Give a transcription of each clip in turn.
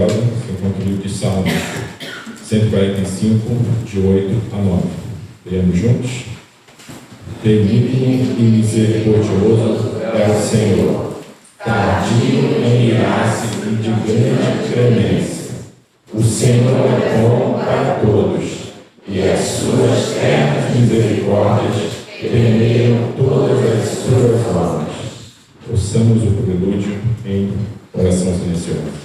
agora, enquanto o livro de Salmos 145, de 8 a 9. Leamos juntos? Benigno e misericordioso é o Senhor, tardio em irar-se e de grande clemência. O Senhor é bom para todos, e as suas ternas misericórdias permeiam todas as suas obras. Ouçamos o prelúdio em oração silenciosa.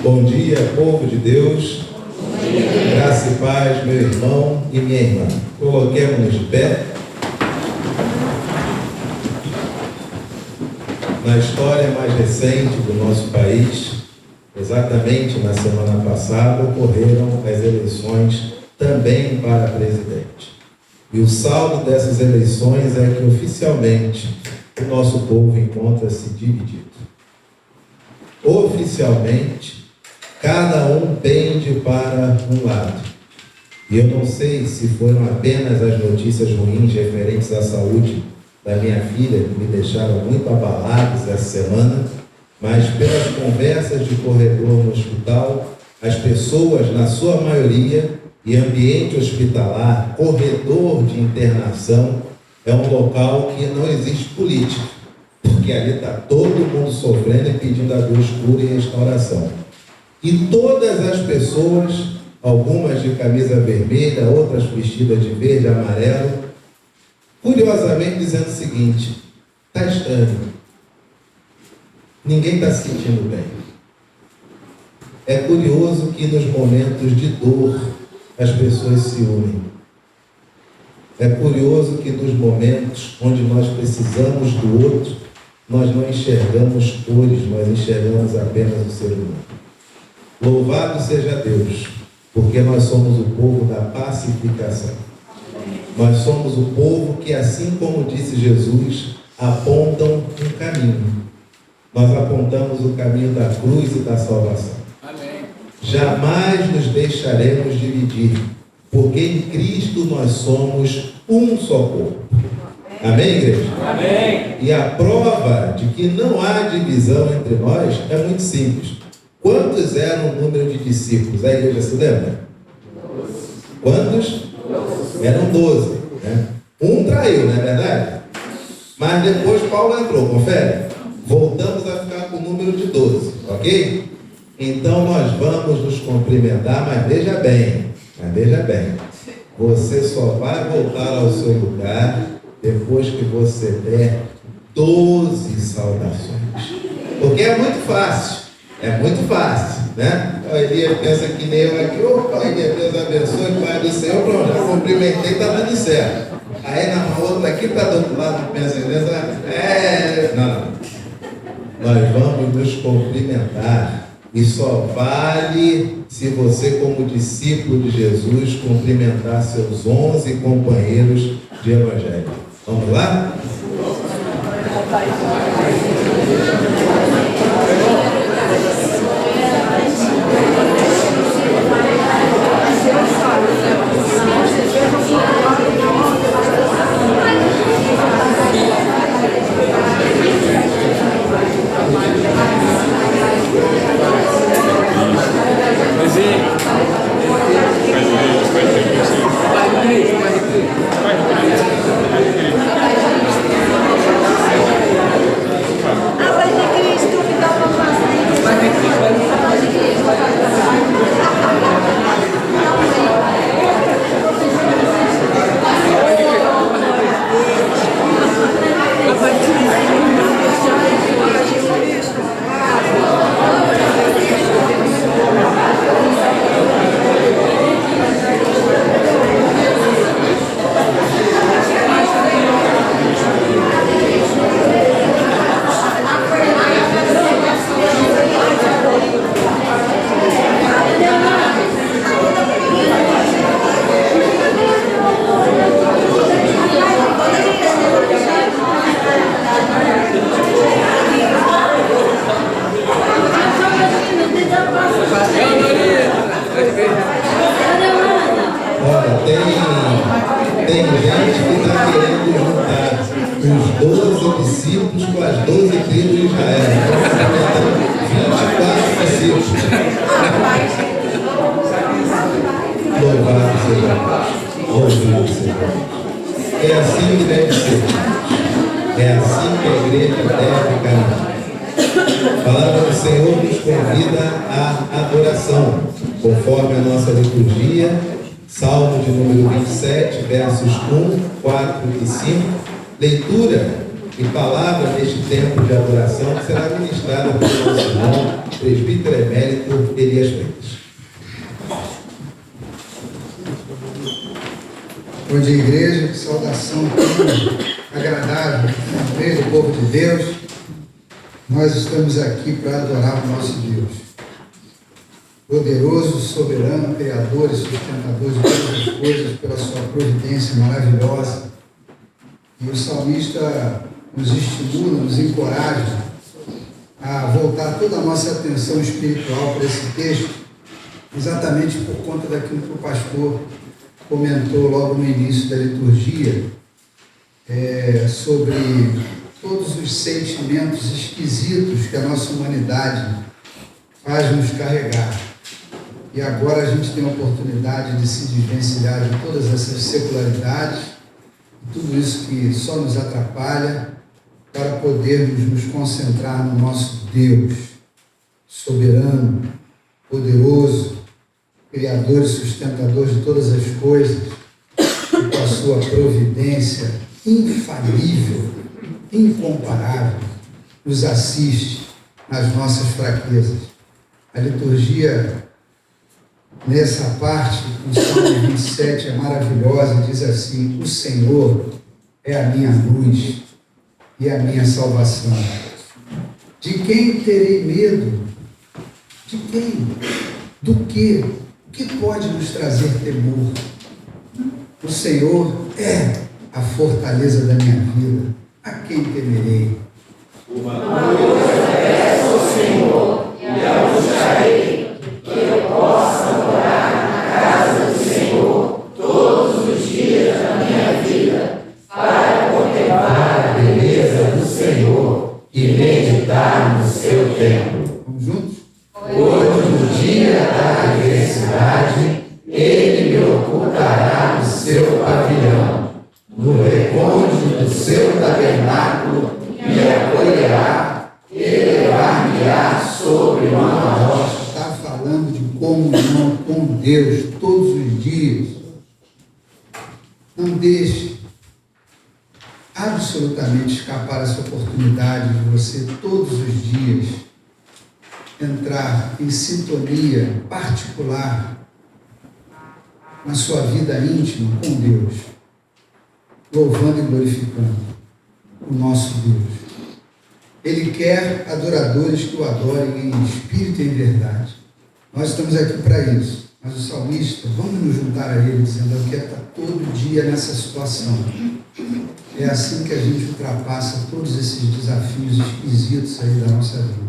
Bom dia, povo de Deus. Graça e paz, meu irmão e minha irmã. Coloquemos-nos de pé. Na história mais recente do nosso país, exatamente na semana passada, ocorreram as eleições também para presidente. E o saldo dessas eleições é que, oficialmente, o nosso povo encontra-se dividido. Oficialmente, cada um pende para um lado. E eu não sei se foram apenas as notícias ruins referentes à saúde da minha filha que me deixaram muito abalados essa semana, mas pelas conversas de corredor no hospital, as pessoas, na sua maioria, e ambiente hospitalar, corredor de internação, é um local que não existe política, porque ali está todo mundo sofrendo e pedindo a Deus cura e restauração. E todas as pessoas, algumas de camisa vermelha, outras vestidas de verde e amarelo, curiosamente dizendo o seguinte: está estranho, ninguém está se sentindo bem. É curioso que nos momentos de dor as pessoas se unem. É curioso que nos momentos onde nós precisamos do outro, nós não enxergamos cores, nós enxergamos apenas o ser humano. Louvado seja Deus, porque nós somos o povo da pacificação. Nós somos o povo que, assim como disse Jesus, apontam um caminho. Nós apontamos o caminho da cruz e da salvação. Amém. Jamais nos deixaremos dividir, porque em Cristo nós somos um só corpo. Amém, igreja? Amém. E a prova de que não há divisão entre nós é muito simples. Quantos eram o número de discípulos? A igreja se lembra? 12. Quantos? 12. Eram 12. Né? Um traiu, não é verdade? Mas depois Paulo entrou, confere? Voltamos a ficar com o número de 12, ok? Então nós vamos nos cumprimentar, mas veja bem, você só vai voltar ao seu lugar depois que você der 12 saudações. Porque é muito fácil. Né? O Elias pensa que nem eu aqui, opa, Elias, Deus abençoe, Pai do Senhor, pronto, já cumprimentei, está tudo certo. Aí na outra aqui está do outro lado, pensa em Deus, não. Nós vamos nos cumprimentar E só vale se você, como discípulo de Jesus, cumprimentar seus 11 companheiros de evangelho. Vamos lá? Tem gente que está querendo juntar os 12 discípulos com as 12 tribos de Israel. Então, 24 discípulos. Louvado seja Deus. Louvado seja Deus. É assim que deve ser. É assim que a igreja deve caminhar. A palavra do Senhor nos convida à adoração, conforme a nossa liturgia. Salmo de número 27, versos 1, 4 e 5. Leitura e palavra neste tempo de adoração que será ministrada pelo nosso irmão, presbítero emérito Elias Freitas. Bom dia, igreja. Saudação agradável, igreja do povo de Deus. Nós estamos aqui para adorar o nosso Deus. Poderoso, soberano, criador e sustentador de todas as coisas, pela sua providência maravilhosa. E o salmista nos estimula, nos encoraja a voltar toda a nossa atenção espiritual para esse texto, exatamente por conta daquilo que o pastor comentou logo no início da liturgia, sobre todos os sentimentos esquisitos que a nossa humanidade faz nos carregar. E agora a gente tem a oportunidade de se desvencilhar de todas essas secularidades, tudo isso que só nos atrapalha, para podermos nos concentrar no nosso Deus, soberano, poderoso, criador e sustentador de todas as coisas, e com a sua providência infalível, incomparável, nos assiste nas nossas fraquezas. A liturgia, nessa parte, no Salmo 27, é maravilhosa, diz assim: o Senhor é a minha luz e a minha salvação. De quem terei medo? De quem? Do quê? O que pode nos trazer temor? O Senhor é a fortaleza da minha vida. A quem temerei? Uma coisa peço ao Senhor e a buscarei, que eu possa morar na casa do Senhor todos os dias da minha vida, para contemplar a beleza do Senhor e meditar no seu templo. Vamos juntos? Hoje, no dia da adversidade, Ele me ocultará no seu pavilhão, no recôndito do seu tabernáculo, me acolherá, elevar-me-á sobre uma rocha. Está falando de comunhão com Deus todos os dias. Não deixe absolutamente escapar essa oportunidade de você todos os dias entrar em sintonia particular na sua vida íntima com Deus, louvando e glorificando o nosso Deus. Ele quer adoradores que o adorem em espírito e em verdade. Nós estamos aqui para isso. Mas o salmista, vamos nos juntar a ele, dizendo: eu quero estar todo dia nessa situação. É assim que a gente ultrapassa todos esses desafios esquisitos aí da nossa vida.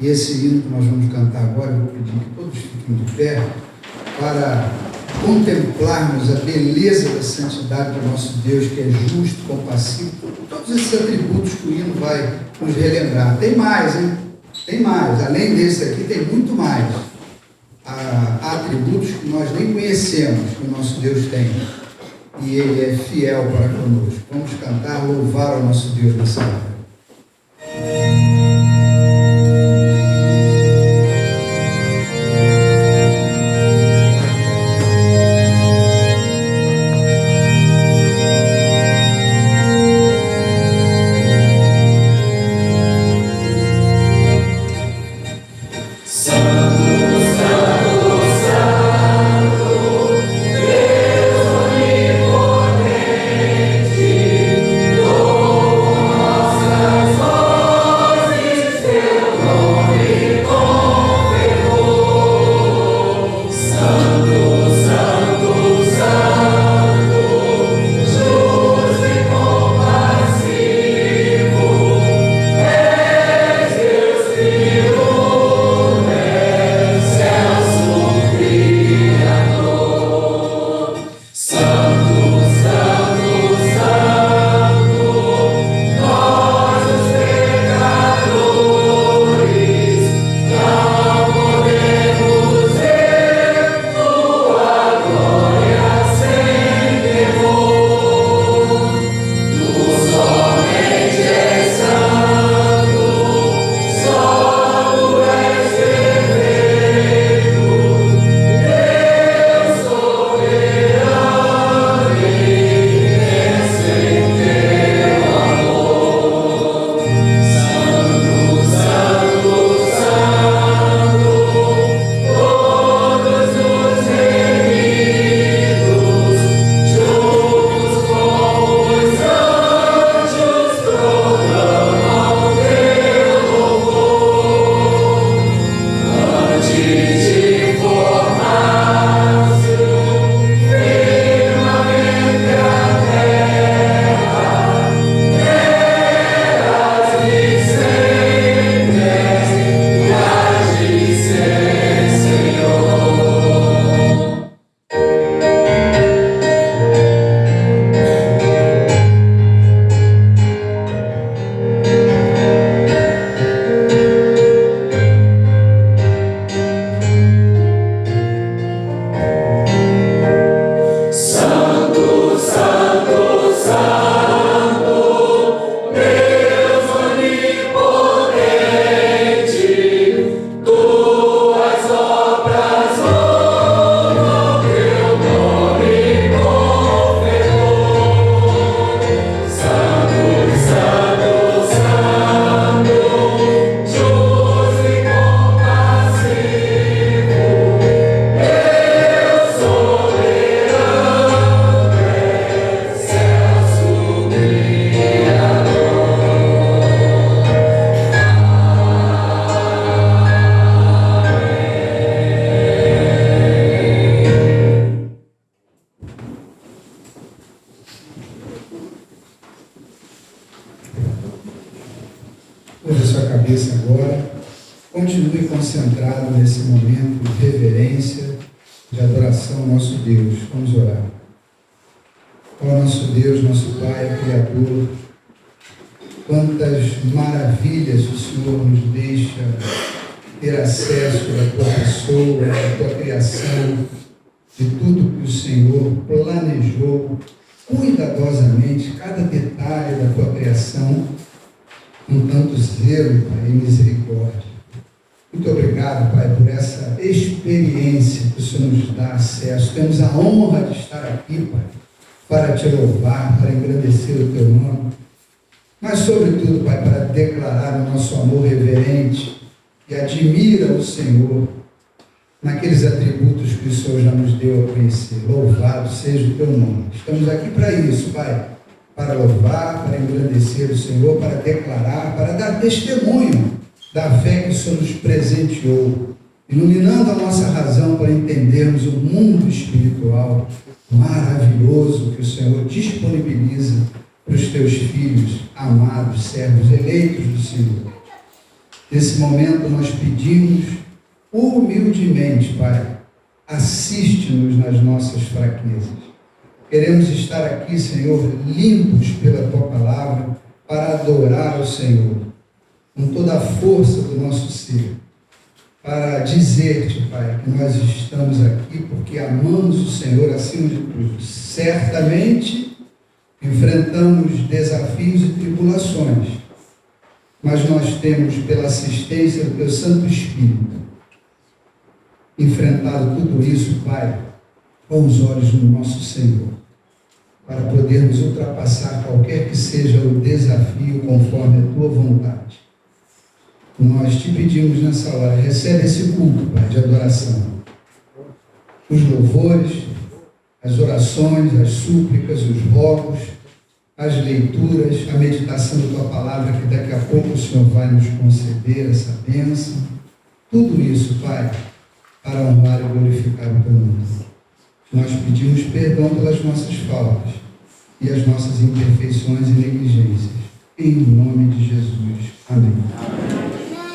E esse hino que nós vamos cantar agora, eu vou pedir que todos fiquem de pé para contemplarmos a beleza da santidade do nosso Deus, que é justo, compassivo, todos esses atributos que o hino vai nos relembrar. Tem mais, hein? Tem mais. Além desse aqui, tem muito mais. Há atributos que nós nem conhecemos, que o nosso Deus tem. E Ele é fiel para conosco. Vamos cantar, louvar ao nosso Deus nessa hora. Curva sua cabeça agora. Continue concentrado nesse momento de reverência, de adoração ao nosso Deus. Vamos orar. Ó nosso Deus, nosso Pai, Criador, quantas maravilhas o Senhor nos deixa ter acesso da tua pessoa, da tua criação, de tudo que o Senhor planejou cuidadosamente, cada detalhe da tua criação, com tanto zelo, Pai, e misericórdia. Muito obrigado, Pai, por essa experiência que o Senhor nos dá acesso. Temos a honra de estar aqui, Pai, para te louvar, para engrandecer o teu nome, mas, sobretudo, Pai, para declarar o nosso amor reverente que admira o Senhor naqueles atributos que o Senhor já nos deu a conhecer. Louvado seja o teu nome. Estamos aqui para isso, Pai, para louvar, para engrandecer o Senhor, para declarar, para dar testemunho da fé que o Senhor nos presenteou, iluminando a nossa razão para entendermos o mundo espiritual maravilhoso que o Senhor disponibiliza para os teus filhos, amados, servos, eleitos do Senhor. Nesse momento nós pedimos humildemente, Pai, assiste-nos nas nossas fraquezas. Queremos estar aqui, Senhor, limpos pela Tua palavra, para adorar o Senhor, com toda a força do nosso ser, para dizer-te, Pai, que nós estamos aqui porque amamos o Senhor acima de tudo. Certamente enfrentamos desafios e tribulações, mas nós temos, pela assistência do Teu Santo Espírito, enfrentado tudo isso, Pai, com os olhos no nosso Senhor, para podermos ultrapassar qualquer que seja o desafio conforme a Tua vontade. Nós te pedimos nessa hora, recebe esse culto, Pai, de adoração. Os louvores, as orações, as súplicas, os rogos, as leituras, a meditação da Tua palavra, que daqui a pouco o Senhor vai nos conceder essa bênção. Tudo isso, Pai, para honrar e glorificar o Teu nome. Nós pedimos perdão pelas nossas faltas e as nossas imperfeições e negligências. Em nome de Jesus. Amém.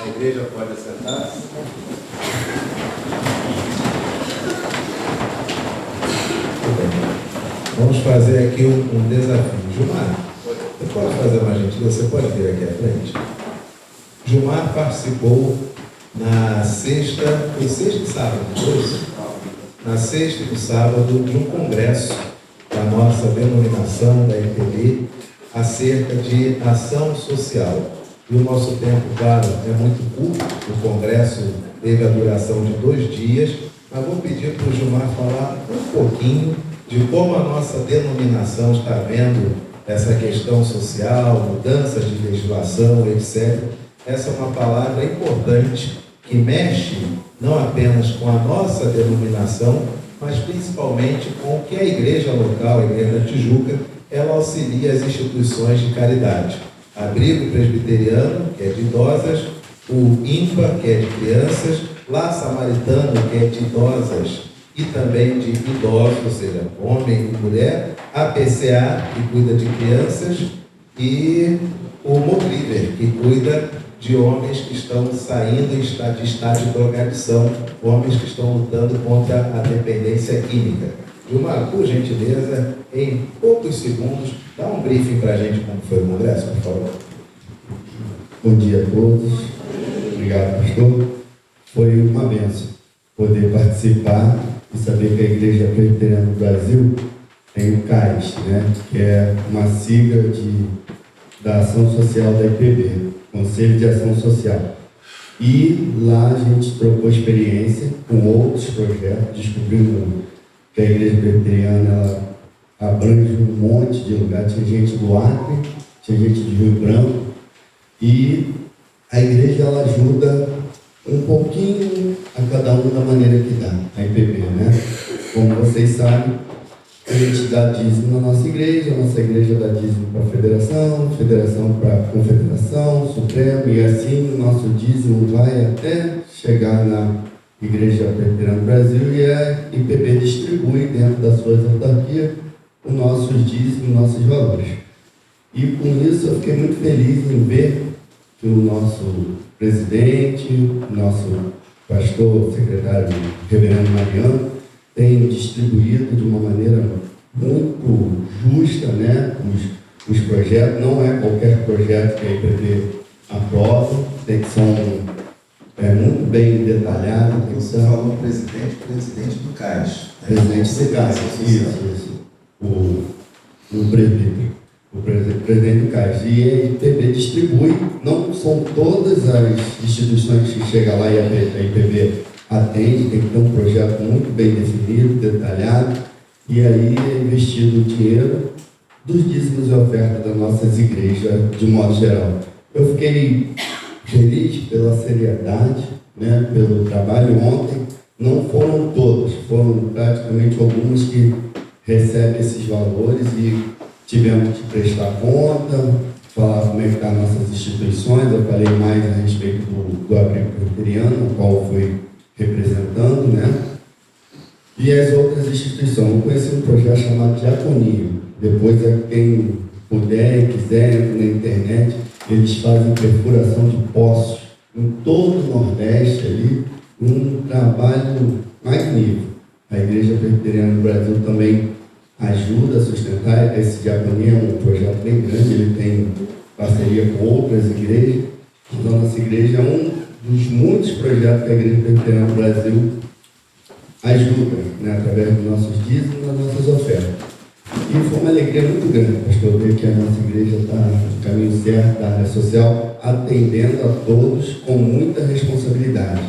A igreja pode sentar-se. Vamos fazer aqui um desafio. Gilmar, você pode fazer uma gentileza? Você pode vir aqui à frente? Gilmar participou na sexta, foi sexta e sábado, foi isso? Na sexta e no sábado, de um congresso da nossa denominação, da IPB, acerca de ação social. E o nosso tempo, claro, é muito curto. O congresso teve a duração de 2 dias, mas vou pedir para o Gilmar falar um pouquinho de como a nossa denominação está vendo essa questão social, mudanças de legislação, etc. Essa é uma palavra importante que mexe não apenas com a nossa denominação, mas principalmente com o que a igreja local, a Igreja da Tijuca, ela auxilia as instituições de caridade. Abrigo Presbiteriano, que é de idosas, o IMPA, que é de crianças, Lar Samaritano, que é de idosas e também de idosos, ou seja, homem e mulher, a PCA, que cuida de crianças, e o Mocliver, que cuida de homens que estão saindo de estado de drogadição, homens que estão lutando contra a dependência química. Gilmar, por gentileza, em poucos segundos, dá um briefing para a gente como foi o congresso, por favor. Bom dia a todos. Obrigado, pastor. Foi uma bênção poder participar e saber que a Igreja Presbiteriana do Brasil tem o CAIS, né? Que é uma sigla da ação social da IPB, Conselho de Ação Social. E lá a gente trocou experiência com outros projetos, descobrimos que a Igreja Presbiteriana ela abrange um monte de lugares. Tinha gente do Acre, tinha gente de Rio Branco, e a igreja ela ajuda um pouquinho a cada um da maneira que dá, a IPB, né? Como vocês sabem, a gente dá dízimo na nossa igreja dá dízimo para a federação, federação para a confederação, Supremo, e assim o nosso dízimo vai até chegar na Igreja Presbiteriana do Brasil, e a IPB distribui dentro das suas autarquias os nossos dízimos, nossos valores. E com isso eu fiquei muito feliz em ver que o nosso presidente, o nosso pastor, secretário, reverendo Mariano, tem distribuído de uma maneira muito justa, né, os projetos. Não é qualquer projeto que a IPB aprova, tem que ser muito bem detalhado. Você falou presidente do CAIS. Presidente do CAIS, isso. O presbítero. O presidente do CAIS. E a IPB distribui, não são todas as instituições que chegam lá e a IPB atende, tem que ter um projeto muito bem definido, detalhado, e aí é investido o dinheiro dos dízimos e ofertas das nossas igrejas, de modo geral. Eu fiquei feliz pela seriedade, né, pelo trabalho ontem. Não foram todos, foram praticamente alguns que recebem esses valores, e tivemos que prestar conta, falar como é que estão nossas instituições. Eu falei mais a respeito do abrigo presbiteriano, o qual fui representando, né? E as outras instituições. Eu conheci um projeto chamado Diaconia. Depois, quem puder e quiser, entra na internet, eles fazem perfuração de poços em todo o Nordeste ali, um trabalho magnífico. A Igreja Presbiteriana do Brasil também ajuda a sustentar. Esse Diaconia é um projeto bem grande, ele tem parceria com outras igrejas. Então, a nossa igreja é um dos muitos projetos que a Igreja Presbiteriana do Brasil ajuda, né, através dos nossos dízimos e das nossas ofertas. E foi uma alegria muito grande, pastor, ver que a nossa igreja está no caminho certo da área social, atendendo a todos com muita responsabilidade.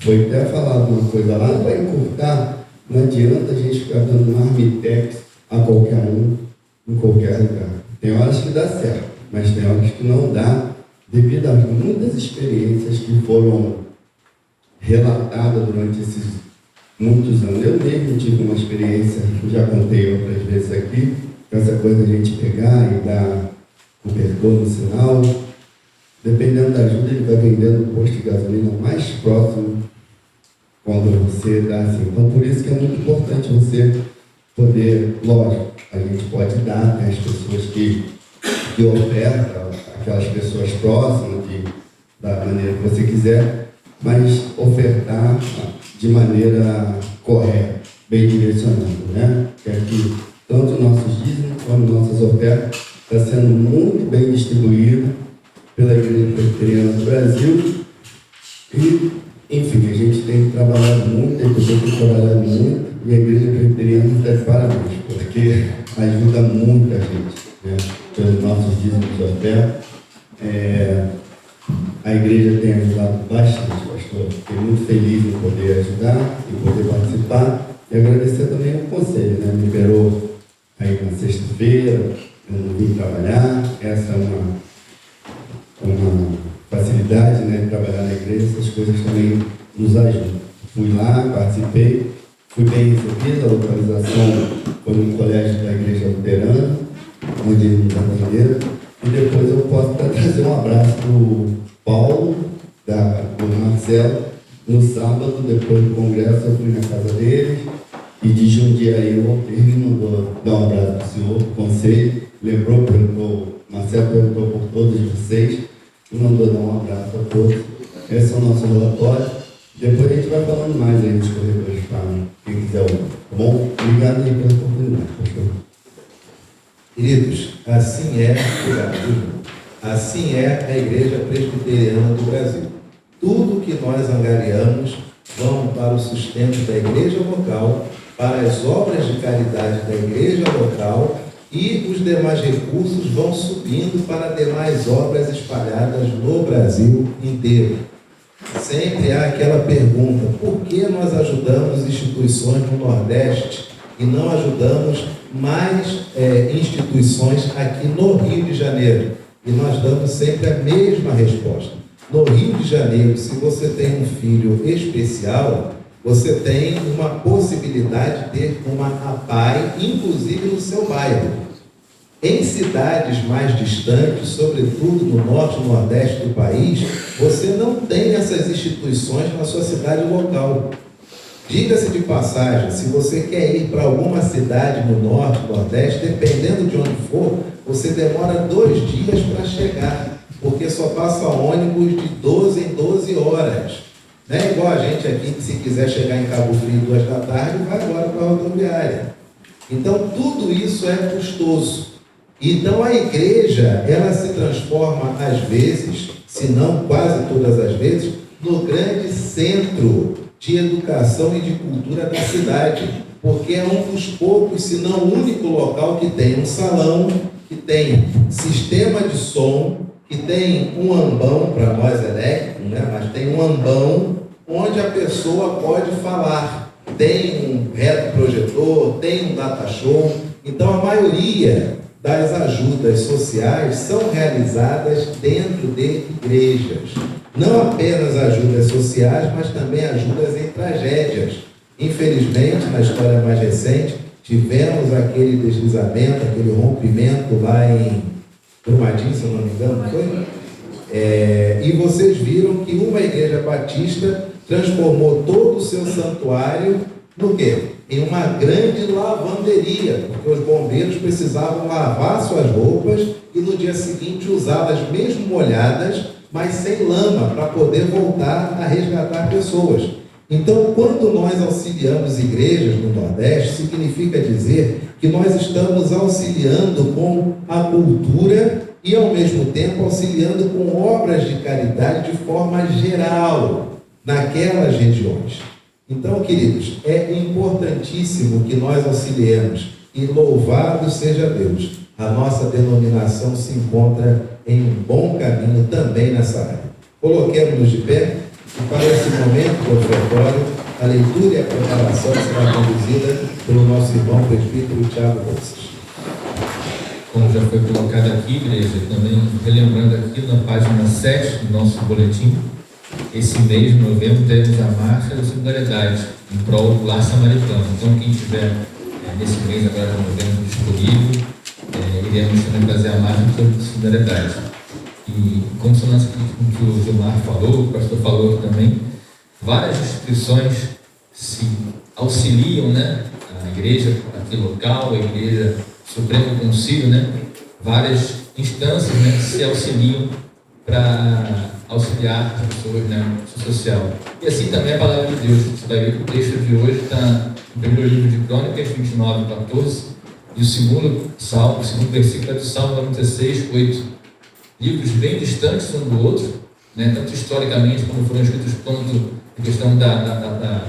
Foi até falado uma coisa lá, para encurtar, não adianta a gente ficar dando marmitex a qualquer um, em qualquer lugar. Tem horas que dá certo, mas tem horas que não dá, devido a muitas experiências que foram relatadas durante esses muitos anos. Eu mesmo tive uma experiência, já contei outras vezes aqui, essa coisa de a gente pegar e dar o cobertor no sinal. Dependendo da ajuda, ele vai vendendo o posto de gasolina mais próximo quando você dá assim. Então, por isso que é muito importante você poder, lógico, a gente pode dar, né, as pessoas que ofertam, aquelas pessoas próximas, da maneira que você quiser, mas ofertar de maneira correta, bem direcionada, né? Que aqui, tanto nossos dízimos como nossas ofertas está sendo muito bem distribuído pela Igreja Presbiteriana do Brasil. E, enfim, a gente tem trabalhado muito, a igreja tem trabalhado muito, e a Igreja Presbiteriana está de parabéns, porque ajuda muita gente, né? Pelos nossos dízimos e ofertas. A igreja tem ajudado bastante, pastor. Fiquei muito feliz em poder ajudar, em poder participar e agradecer também o conselho, né? Me liberou aí na sexta-feira, eu não vim trabalhar. Essa é uma facilidade, né, de trabalhar na igreja. Essas coisas também nos ajudam. Fui lá, participei, fui bem recebido. A localização foi no colégio da Igreja Luterana, onde eles nos atenderam. E depois eu posso até trazer um abraço do Paulo, do Marcelo. No sábado, depois do congresso, eu fui na casa deles e de Jundiaí eu voltei e mandou dar um abraço para o senhor, para o conselho. Lembrou, perguntou, Marcelo perguntou por todos vocês e mandou dar um abraço a todos. Esse é o nosso relatório. Depois a gente vai falando mais aí nos corredores para quem quiser ouvir, tá bom? Obrigado aí pela oportunidade, pastor. Queridos, assim é, assim é a Igreja Presbiteriana do Brasil. Tudo que nós angariamos vão para o sustento da igreja local, para as obras de caridade da igreja local, e os demais recursos vão subindo para demais obras espalhadas no Brasil inteiro. Sempre há aquela pergunta: por que nós ajudamos instituições no Nordeste e não ajudamos mais instituições aqui no Rio de Janeiro? E nós damos sempre a mesma resposta. No Rio de Janeiro, se você tem um filho especial, você tem uma possibilidade de ter uma APAE, inclusive no seu bairro. Em cidades mais distantes, sobretudo no norte e nordeste do país, você não tem essas instituições na sua cidade local. Diga-se de passagem, se você quer ir para alguma cidade no norte, nordeste, dependendo de onde for, você demora 2 dias para chegar, porque só passa ônibus de 12 em 12 horas. Não é igual a gente aqui, que se quiser chegar em Cabo Frio 2 da tarde, vai agora para a rodoviária. Então, tudo isso é custoso. Então, a igreja, ela se transforma, às vezes, se não quase todas as vezes, no grande centro de educação e de cultura da cidade, porque é um dos poucos, se não o único local que tem um salão, que tem sistema de som, que tem um ambão, para nós elétrico, né? Mas tem um ambão onde a pessoa pode falar. Tem um retroprojetor, tem um data show. Então, a maioria das ajudas sociais são realizadas dentro de igrejas. Não apenas ajudas sociais, mas também ajudas em tragédias. Infelizmente, na história mais recente, tivemos aquele deslizamento, aquele rompimento lá em Brumadinho, se eu não me engano, não foi? E vocês viram que uma igreja batista transformou todo o seu santuário no quê? Em uma grande lavanderia, porque os bombeiros precisavam lavar suas roupas e no dia seguinte usá-las mesmo molhadas, mas sem lama, para poder voltar a resgatar pessoas. Então, quando nós auxiliamos igrejas no Nordeste, significa dizer que nós estamos auxiliando com a cultura e, ao mesmo tempo, auxiliando com obras de caridade de forma geral naquelas regiões. Então, queridos, é importantíssimo que nós auxiliemos, e louvado seja Deus, a nossa denominação se encontra em um bom caminho também nessa área. Coloquemos-nos de pé, e para esse momento do ofertório, a leitura e a preparação será conduzida pelo nosso irmão presbítero Tiago Bolsas. Como já foi colocado aqui, igreja, também relembrando aqui na página 7 do nosso boletim, esse mês de novembro teremos a Marcha da Solidariedade em prol do Lar Samaritano. Então, quem tiver nesse mês agora de novembro disponível, iremos também fazer a Marcha da Solidariedade. E, em consonância com o que o Gilmar falou, o pastor falou também, várias instituições se auxiliam, né? A igreja aqui local, a igreja Supremo Concílio, né? Várias instâncias, né, que se auxiliam para auxiliar as pessoas na social. E assim também a palavra de Deus. Você vai ver que o texto de hoje está no primeiro livro de Crônicas, 29, 14, e o segundo versículo é do Salmo 96, 8. Livros bem distantes um do outro, né, tanto historicamente como foram escritos, quanto a questão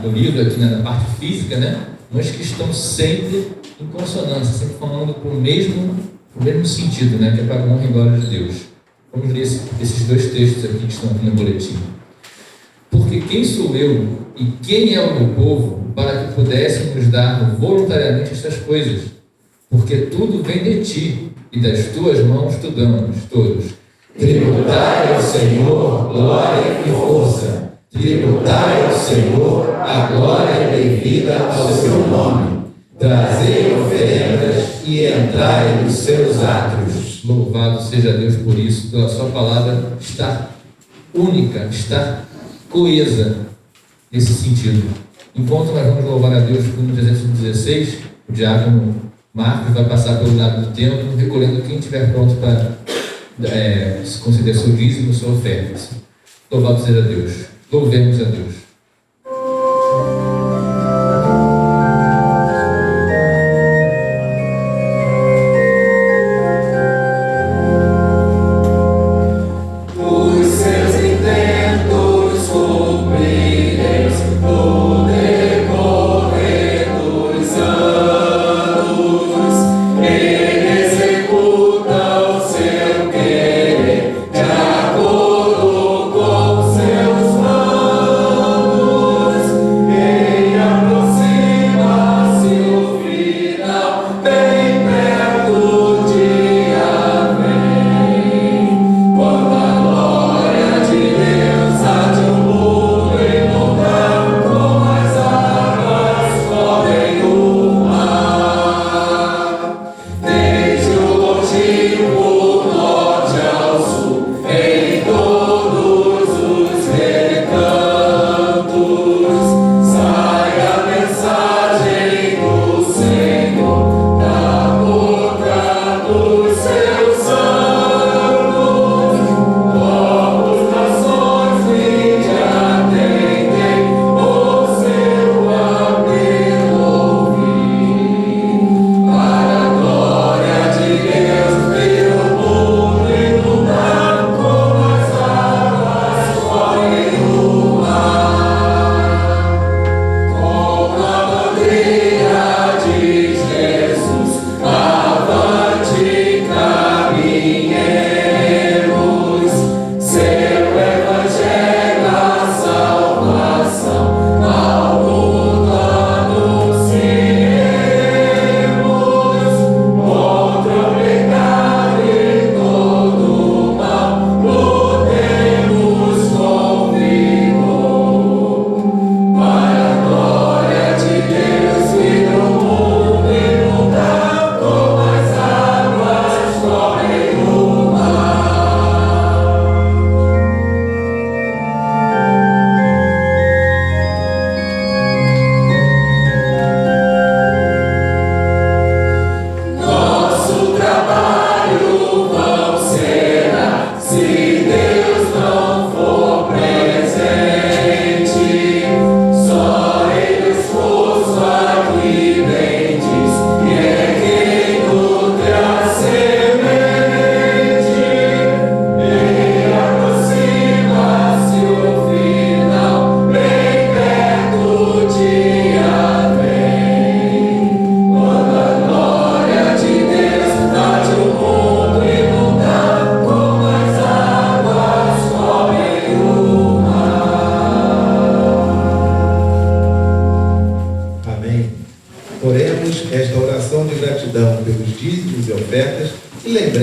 do livro aqui, né, na parte física, né, mas que estão sempre em consonância, sempre falando com o mesmo sentido, né, que é para a honra e glória de Deus. Vamos ler esses dois textos aqui que estão aqui no boletim. Porque quem sou eu e quem é o meu povo para que pudéssemos dar voluntariamente estas coisas? Porque tudo vem de ti e das tuas mãos tu damos, todos. Tributai ao Senhor glória e força. Tributai ao Senhor a glória devida ao seu nome. Trazei oferendas e entrai nos seus átrios. Louvado seja Deus por isso, pela sua palavra está única, está coesa nesse sentido. Enquanto nós vamos louvar a Deus no 316, o diácono Marcos vai passar pelo lado do templo, recolhendo quem estiver pronto para se conceder seu dízimo, sua oferta. Louvado seja Deus. Louvemos a Deus.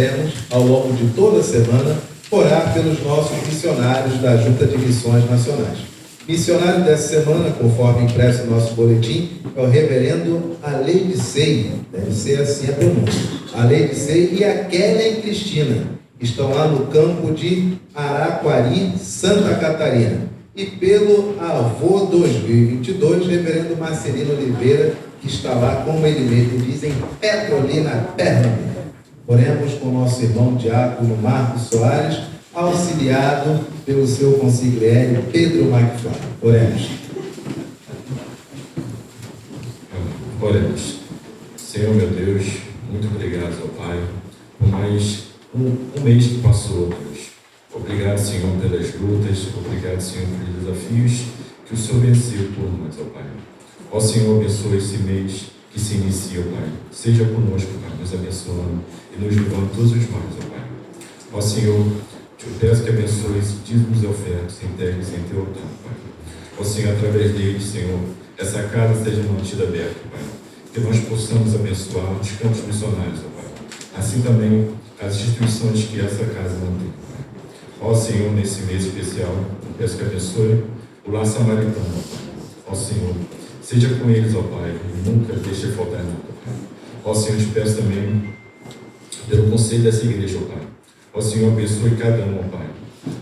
continuaremos, ao longo de toda a semana, orar pelos nossos missionários da Junta de Missões Nacionais. Missionário dessa semana, conforme impresso no nosso boletim, é o reverendo Aleidicei, deve ser assim a pronúncia, Aleidicei e a Kellen Cristina, que estão lá no campo de Araquari, Santa Catarina. E pelo avô 2022, reverendo Marcelino Oliveira, que está lá, como ele mesmo diz, em Petrolina, Pernambuco. Oremos com o nosso irmão diácono Marcos Soares, auxiliado pelo seu consigliere Pedro McFly. Oremos. Oremos. Senhor, meu Deus, muito obrigado, ó Pai, por mais um mês que passou, Deus. Obrigado, Senhor, pelas lutas, obrigado, Senhor, pelos desafios que o Senhor venceu por nós, ó Pai. Ó Senhor, abençoa esse mês que se inicia, ó Pai. Seja conosco, Pai, nos abençoando e nos livrando todos os males, ó Pai. Ó Senhor, te peço que abençoe esses dízimos e ofertas entregues em teu altar, Pai. Ó Senhor, através deles, Senhor, essa casa seja mantida aberta, Pai. Que nós possamos abençoar os campos missionários, ó Pai. Assim também as instituições que essa casa mantém, Pai. Ó Senhor, nesse mês especial, eu peço que abençoe o lar samaritano, ó Pai. Ó Senhor, seja com eles, ó Pai, e nunca deixe faltar nada, Pai. Ó Senhor, eu te peço também pelo conselho dessa igreja, ó Pai. Ó Senhor, abençoe cada um, ó Pai.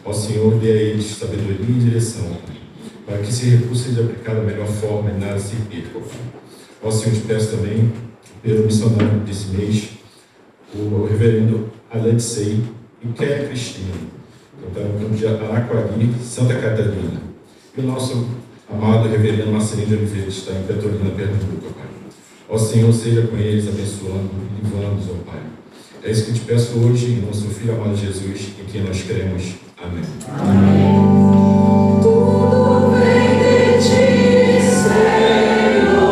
Ó Senhor, dê a eles sabedoria e direção, ó Pai, para que esse recurso seja aplicado da melhor forma e nada se perca, ó Pai. Ó Senhor, eu te peço também pelo missionário desse mês, o reverendo Aleidicei e Kelly Cristina, que está no campo de Araquari, Santa Catarina. E o nosso amado reverendo Marcelino de Oliveira, que está em Petrolina, Pernambuco, ó Pai. Ó Senhor, seja com eles, abençoando e livrando-os, ó Pai. É isso que eu te peço hoje, em nosso Filho amado Jesus, em quem nós cremos. Amém. Tudo vem de ti, Senhor,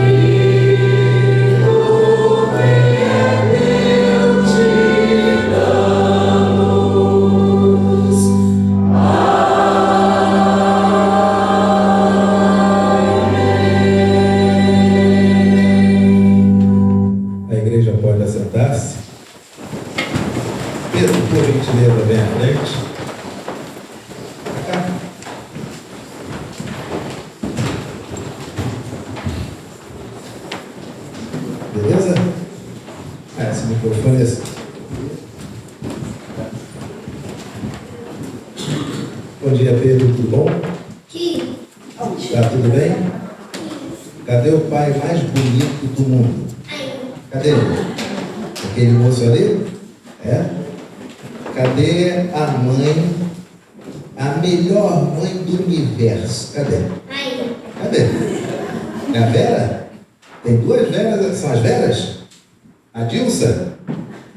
e tudo vem é teu, te damos. A igreja pode assentar-se. Pedro, por gentileza, vem à frente. Pra cá. Beleza? Esse microfone é assim. Bom dia, Pedro, tudo bom? Tá tudo bem? Cadê o pai mais bonito do mundo? Cadê ele? Aquele moço ali? É? Cadê a mãe, a melhor mãe do universo? Cadê? Cadê? É a Vera? Tem duas Veras, são as Veras? A Dilsa?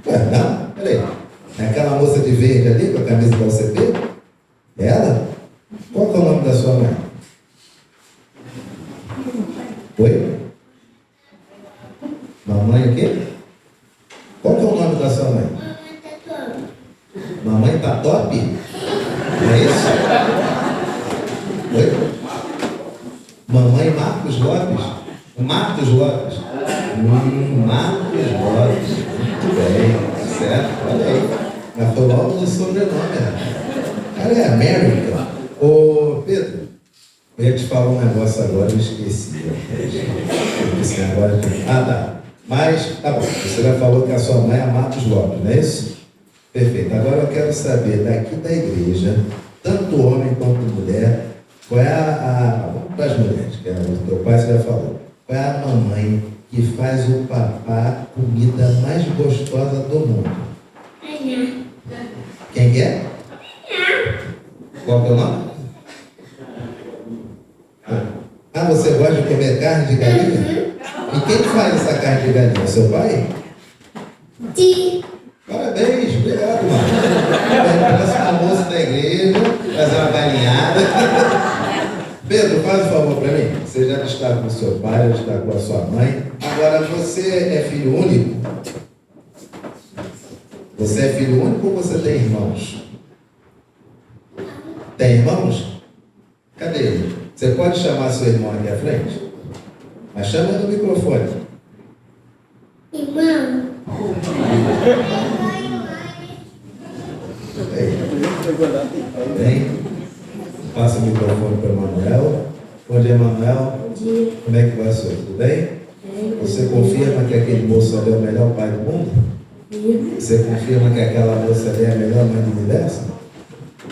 Ué, não? Peraí. É aquela moça de verde ali com a camisa da UCP? É ela? Qual que é o nome da sua mãe? Oi? Mamãe o quê? Qual que é o nome da sua mãe? Mamãe tá top? É isso? Oi? Mamãe Marcos Lopes? Marcos Lopes? Marcos Lopes. Muito bem, tá certo? Olha aí. Mas foi logo no sobrenome, né? Cara, é América. Ô, Pedro, eu ia te falar um negócio agora, eu esqueci. Esse negócio de... Ah, tá. Mas, tá bom, você já falou que a sua mãe é Marcos Lopes, não é isso? Perfeito. Agora eu quero saber daqui da igreja, tanto homem quanto mulher, qual é vamos para as mulheres, que é o teu pai, você já falou. Qual é a mamãe que faz o papá comida mais gostosa do mundo? Quem que é? Qual que é o nome? Ah, você gosta de comer carne de galinha? E quem faz essa carne de galinha? Seu pai? Sim. Parabéns, obrigado, mano. Próximo almoço da igreja, fazer uma galinhada. Pedro, faz um favor para mim. Você já está com o seu pai, já está com a sua mãe. Agora, você é filho único? Você é filho único ou você tem irmãos? Tem irmãos? Cadê ele? Você pode chamar seu irmão aqui à frente? Mas chama no microfone. Irmão. Bem, passa o microfone para o Emanuel. Bom dia, Emanuel. Bom dia. Como é que vai, senhor? Tudo bem? Você confirma que aquele moço ali é o melhor pai do mundo? Você confirma que aquela moça ali é a melhor mãe do universo?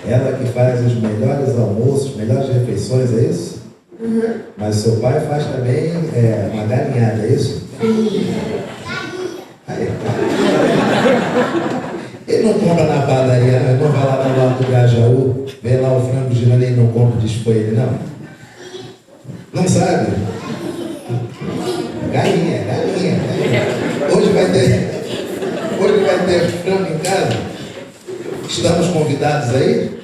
Ela que faz os melhores almoços, melhores refeições, é isso? Mas seu pai faz também uma galinhada, é isso? Aí, ele não compra na padaria, não. Ele não vai lá no lado do Grajaú, vê lá o frango girando e não compra, diz pra ele, não. Não sabe? Galinha. Hoje vai ter frango em casa? Estamos convidados aí?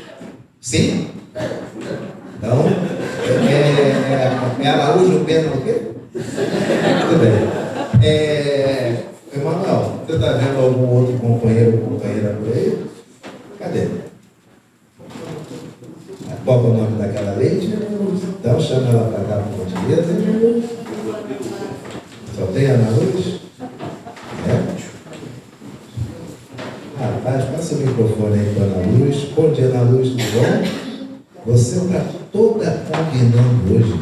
Sim? Então, é Araújo Pena o quê? Tudo bem. Emanuel, você está vendo algum outro companheiro ou companheira por aí? Cadê? Qual é o nome daquela leite? Então chama ela para cá, por gentileza. Só tem Ana Luz? Rapaz, passa o microfone aí para Ana Luz. Bom dia, Ana Luz, tudo bom? Você está toda combinando hoje.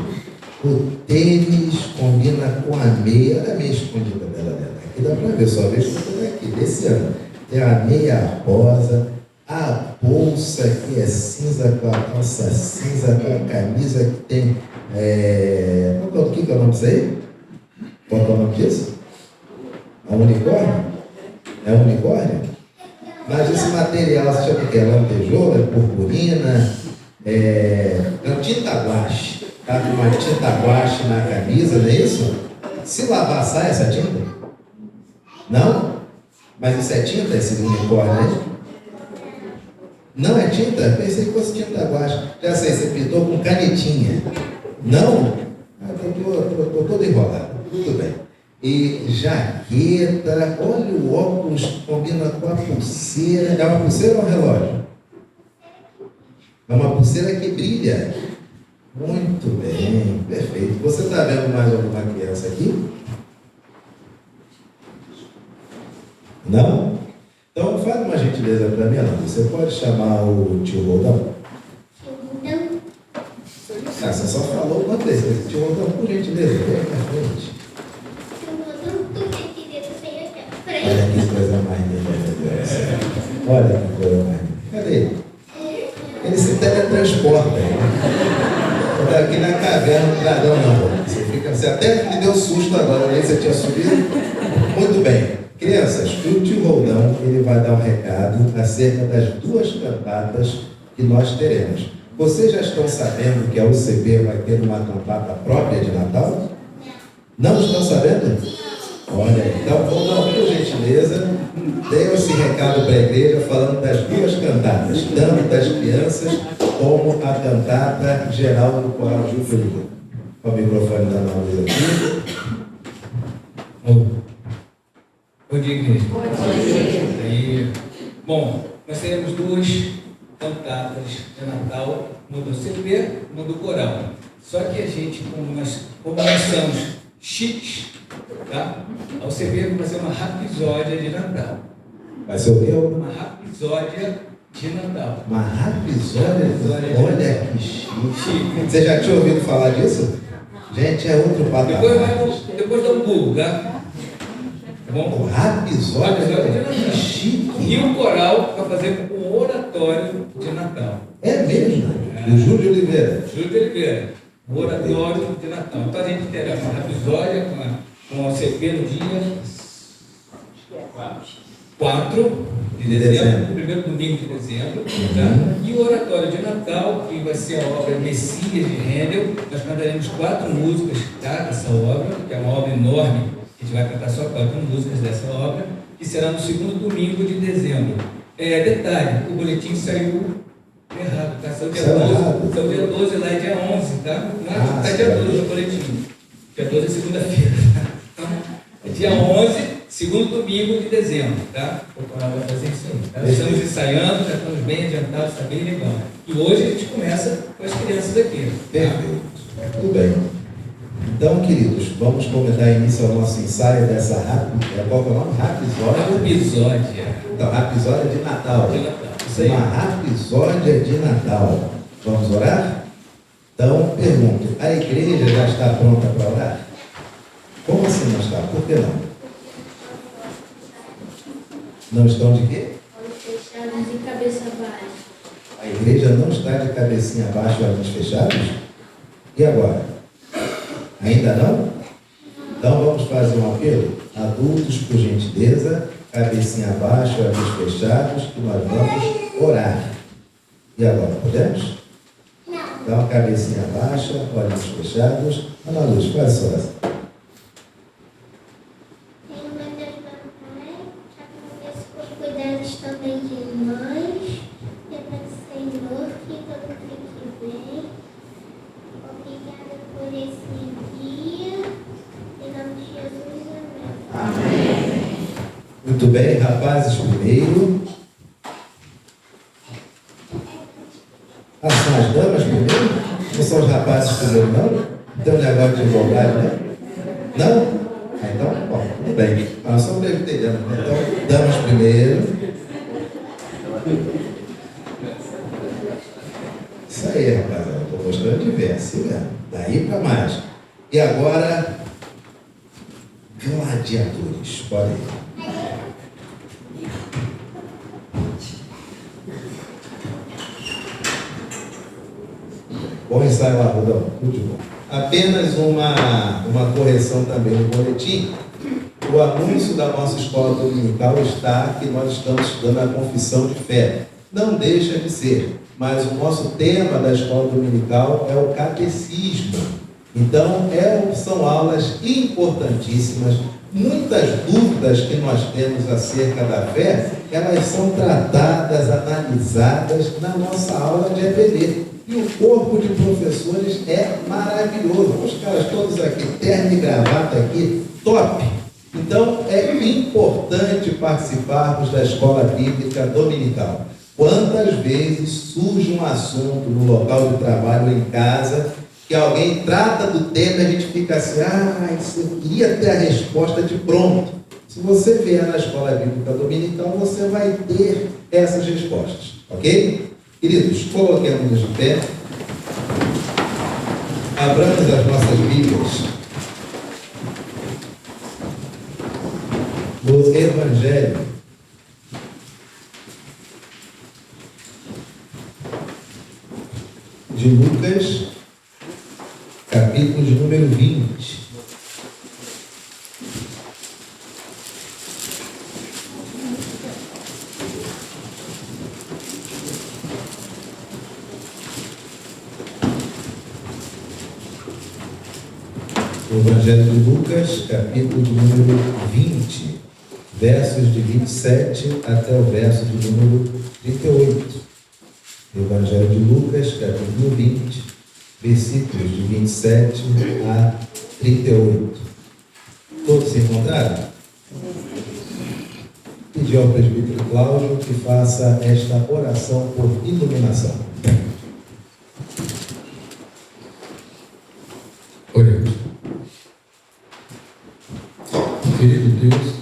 O tênis combina com a meia. Olha a meia escondida dela. Aqui dá para ver, só vejo tudo aqui, desse ano. Tem a meia rosa, a bolsa que é cinza com a calça cinza, com a camisa que tem. O que é o nome disso aí? Qual é o nome disso? É um unicórnio? É um unicórnio? Mas esse material, você chama o que? É lantejoula, é purpurina, tinta guache. Tá com uma tinta guache na camisa, não é isso? Se lavar, sai essa tinta? Não? Mas isso é tinta, esse unicórnio, né? Não é tinta? Pensei que fosse tinta guache. Já sei, você pintou com canetinha. Não? Estou todo enrolado. Tudo bem. E jaqueta, olha o óculos, combina com a pulseira. É uma pulseira ou um relógio? É uma pulseira que brilha. Muito bem, perfeito. Você está vendo mais alguma criança aqui? Não? Então, faz uma gentileza para mim, Ana. Você pode chamar o tio Rodão? Você só falou uma vez. Tio Rodão, por gentileza, vem aqui à frente. Olha que coisa mais linda. Olha que coisa mais linda. Cadê ele? Ele se teletransporta. Está aqui na caverna do dragão, não. Você até me deu susto agora, nem você tinha subido. Muito bem. Crianças, o tio Roldão, ele vai dar um recado acerca das 2 cantatas que nós teremos. Vocês já estão sabendo que a UCB vai ter uma cantata própria de Natal? Não estão sabendo? Olha, então, Roldão, por gentileza, dê esse recado para a igreja falando das 2 cantatas, tanto das crianças como a cantata geral do coral Gil Felipe. Com o microfone da Ana Luísa aqui. Bom dia, igreja. Bom dia. Bom, nós teremos 2 cantatas de Natal, uma do CP, uma do coral. Só que a gente, como nós somos chiques, tá? A UCB vai ser uma rapisódia de Natal. Vai ser o quê? Uma rapisódia de Natal. Uma rapisódia? Olha que chique. Você já tinha ouvido falar disso? Gente, é outro patamar. Depois dá um Google, tá? Bom, rapisódia de Natal. Que chique. E o coral vai fazer um oratório de Natal. É mesmo? Do Júlio Oliveira. Júlio Oliveira. O oratório de Natal. Então a gente terá uma rapisódia com a CP no dia 4 de dezembro, primeiro domingo de dezembro, tá? E o oratório de Natal, que vai ser a obra Messias de Handel. Nós cantaremos 4 músicas, tá? Dessa obra, que é uma obra enorme. A gente vai cantar só 4 músicas dessa obra, que será no segundo domingo de dezembro. Detalhe, o boletim saiu errado, tá? Saiu dia 12, lá é dia 11, tá? Não está dia 12 no boletim. Dia 12 é segunda-feira, tá? Então, é dia 11, segundo domingo de dezembro, tá? O coral vai fazer isso aí, tá? Estamos ensaiando, já estamos bem adiantados, está bem legal. E hoje a gente começa com as crianças aqui. Perfeito. Tudo bem. Então, queridos, vamos dar início ao nosso ensaio dessa qual é o nome? Episódia. Então, rapisódia de Natal. Isso aí. Uma rapisódia de Natal. Vamos orar? Então, pergunto, a igreja já está pronta para orar? Como assim não está? Por que não? Não estão de quê? Fechados de cabeça baixa. A igreja não está de cabecinha abaixo, olhos fechados? E agora? Ainda não? Então vamos fazer um apelo? Adultos, por gentileza, cabecinha abaixo, olhos fechados, que nós vamos orar. E agora, podemos? Não. Então, cabecinha baixa, olhos fechados. Ana Luz, faz sua oração. Senhor, meu Deus, meu Pai, agradeço por cuidares também de nós. Peço, Senhor, que todo fique bem. Obrigada por esse dia. Em nome de Jesus, amém. Muito bem, rapazes primeiro. Ah, são as damas primeiro? Não são os rapazes primeiro, não? Tem um negócio de igualdade, né? Não? Ah, então, bom, tudo bem. Nós somos presbiterianos, né? Então, damas primeiro. Isso aí, rapaziada. Estou gostando de ver, assim mesmo. Daí para mais. E agora, gladiadores. Pode ir. Bom ensaio lá, Rodão. Tudo de bom. Apenas uma correção também no boletim. O anúncio da nossa escola dominical está que nós estamos estudando a confissão de fé. Não deixa de ser, mas o nosso tema da escola dominical é o catecismo. Então, são aulas importantíssimas. Muitas dúvidas que nós temos acerca da fé, elas são tratadas, analisadas na nossa aula de EBD. E o corpo de professores é maravilhoso. Os caras todos aqui, terno e gravata aqui, top! Então, é importante participarmos da escola bíblica dominical. Quantas vezes surge um assunto no local de trabalho ou em casa, que alguém trata do tema e a gente fica assim, eu queria ter a resposta de pronto. Se você vier na escola bíblica dominical, você vai ter essas respostas, ok? Queridos, coloquemos-nos de pé, abramos as nossas Bíblias no Evangelho de Lucas, capítulo de número 20. Evangelho de Lucas, capítulo de número 20, versos de 27 até o verso de número 38. Evangelho de Lucas, capítulo 20, versículos de 27 a 38. Todos se encontraram? Pedir ao presbítero Cláudio que faça esta oração por iluminação. Oremos. Querido Deus,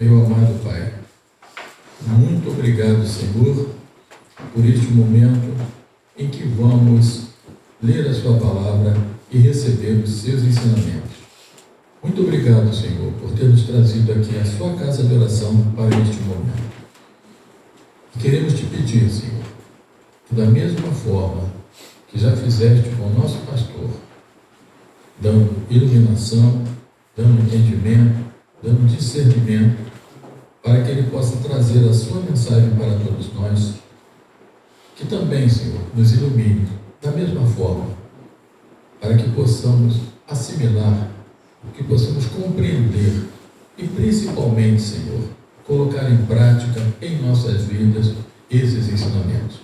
meu amado Pai, muito obrigado, Senhor, por este momento em que vamos ler a Sua palavra e receber os Seus ensinamentos. Muito obrigado, Senhor, por ter nos trazido aqui à Sua casa de oração para este momento. E queremos te pedir, Senhor, que da mesma forma que já fizeste com o nosso pastor, dando iluminação, dando entendimento, dando discernimento, para que ele possa trazer a sua mensagem para todos nós, que também, Senhor, nos ilumine da mesma forma, para que possamos assimilar, que possamos compreender e principalmente, Senhor, colocar em prática em nossas vidas esses ensinamentos.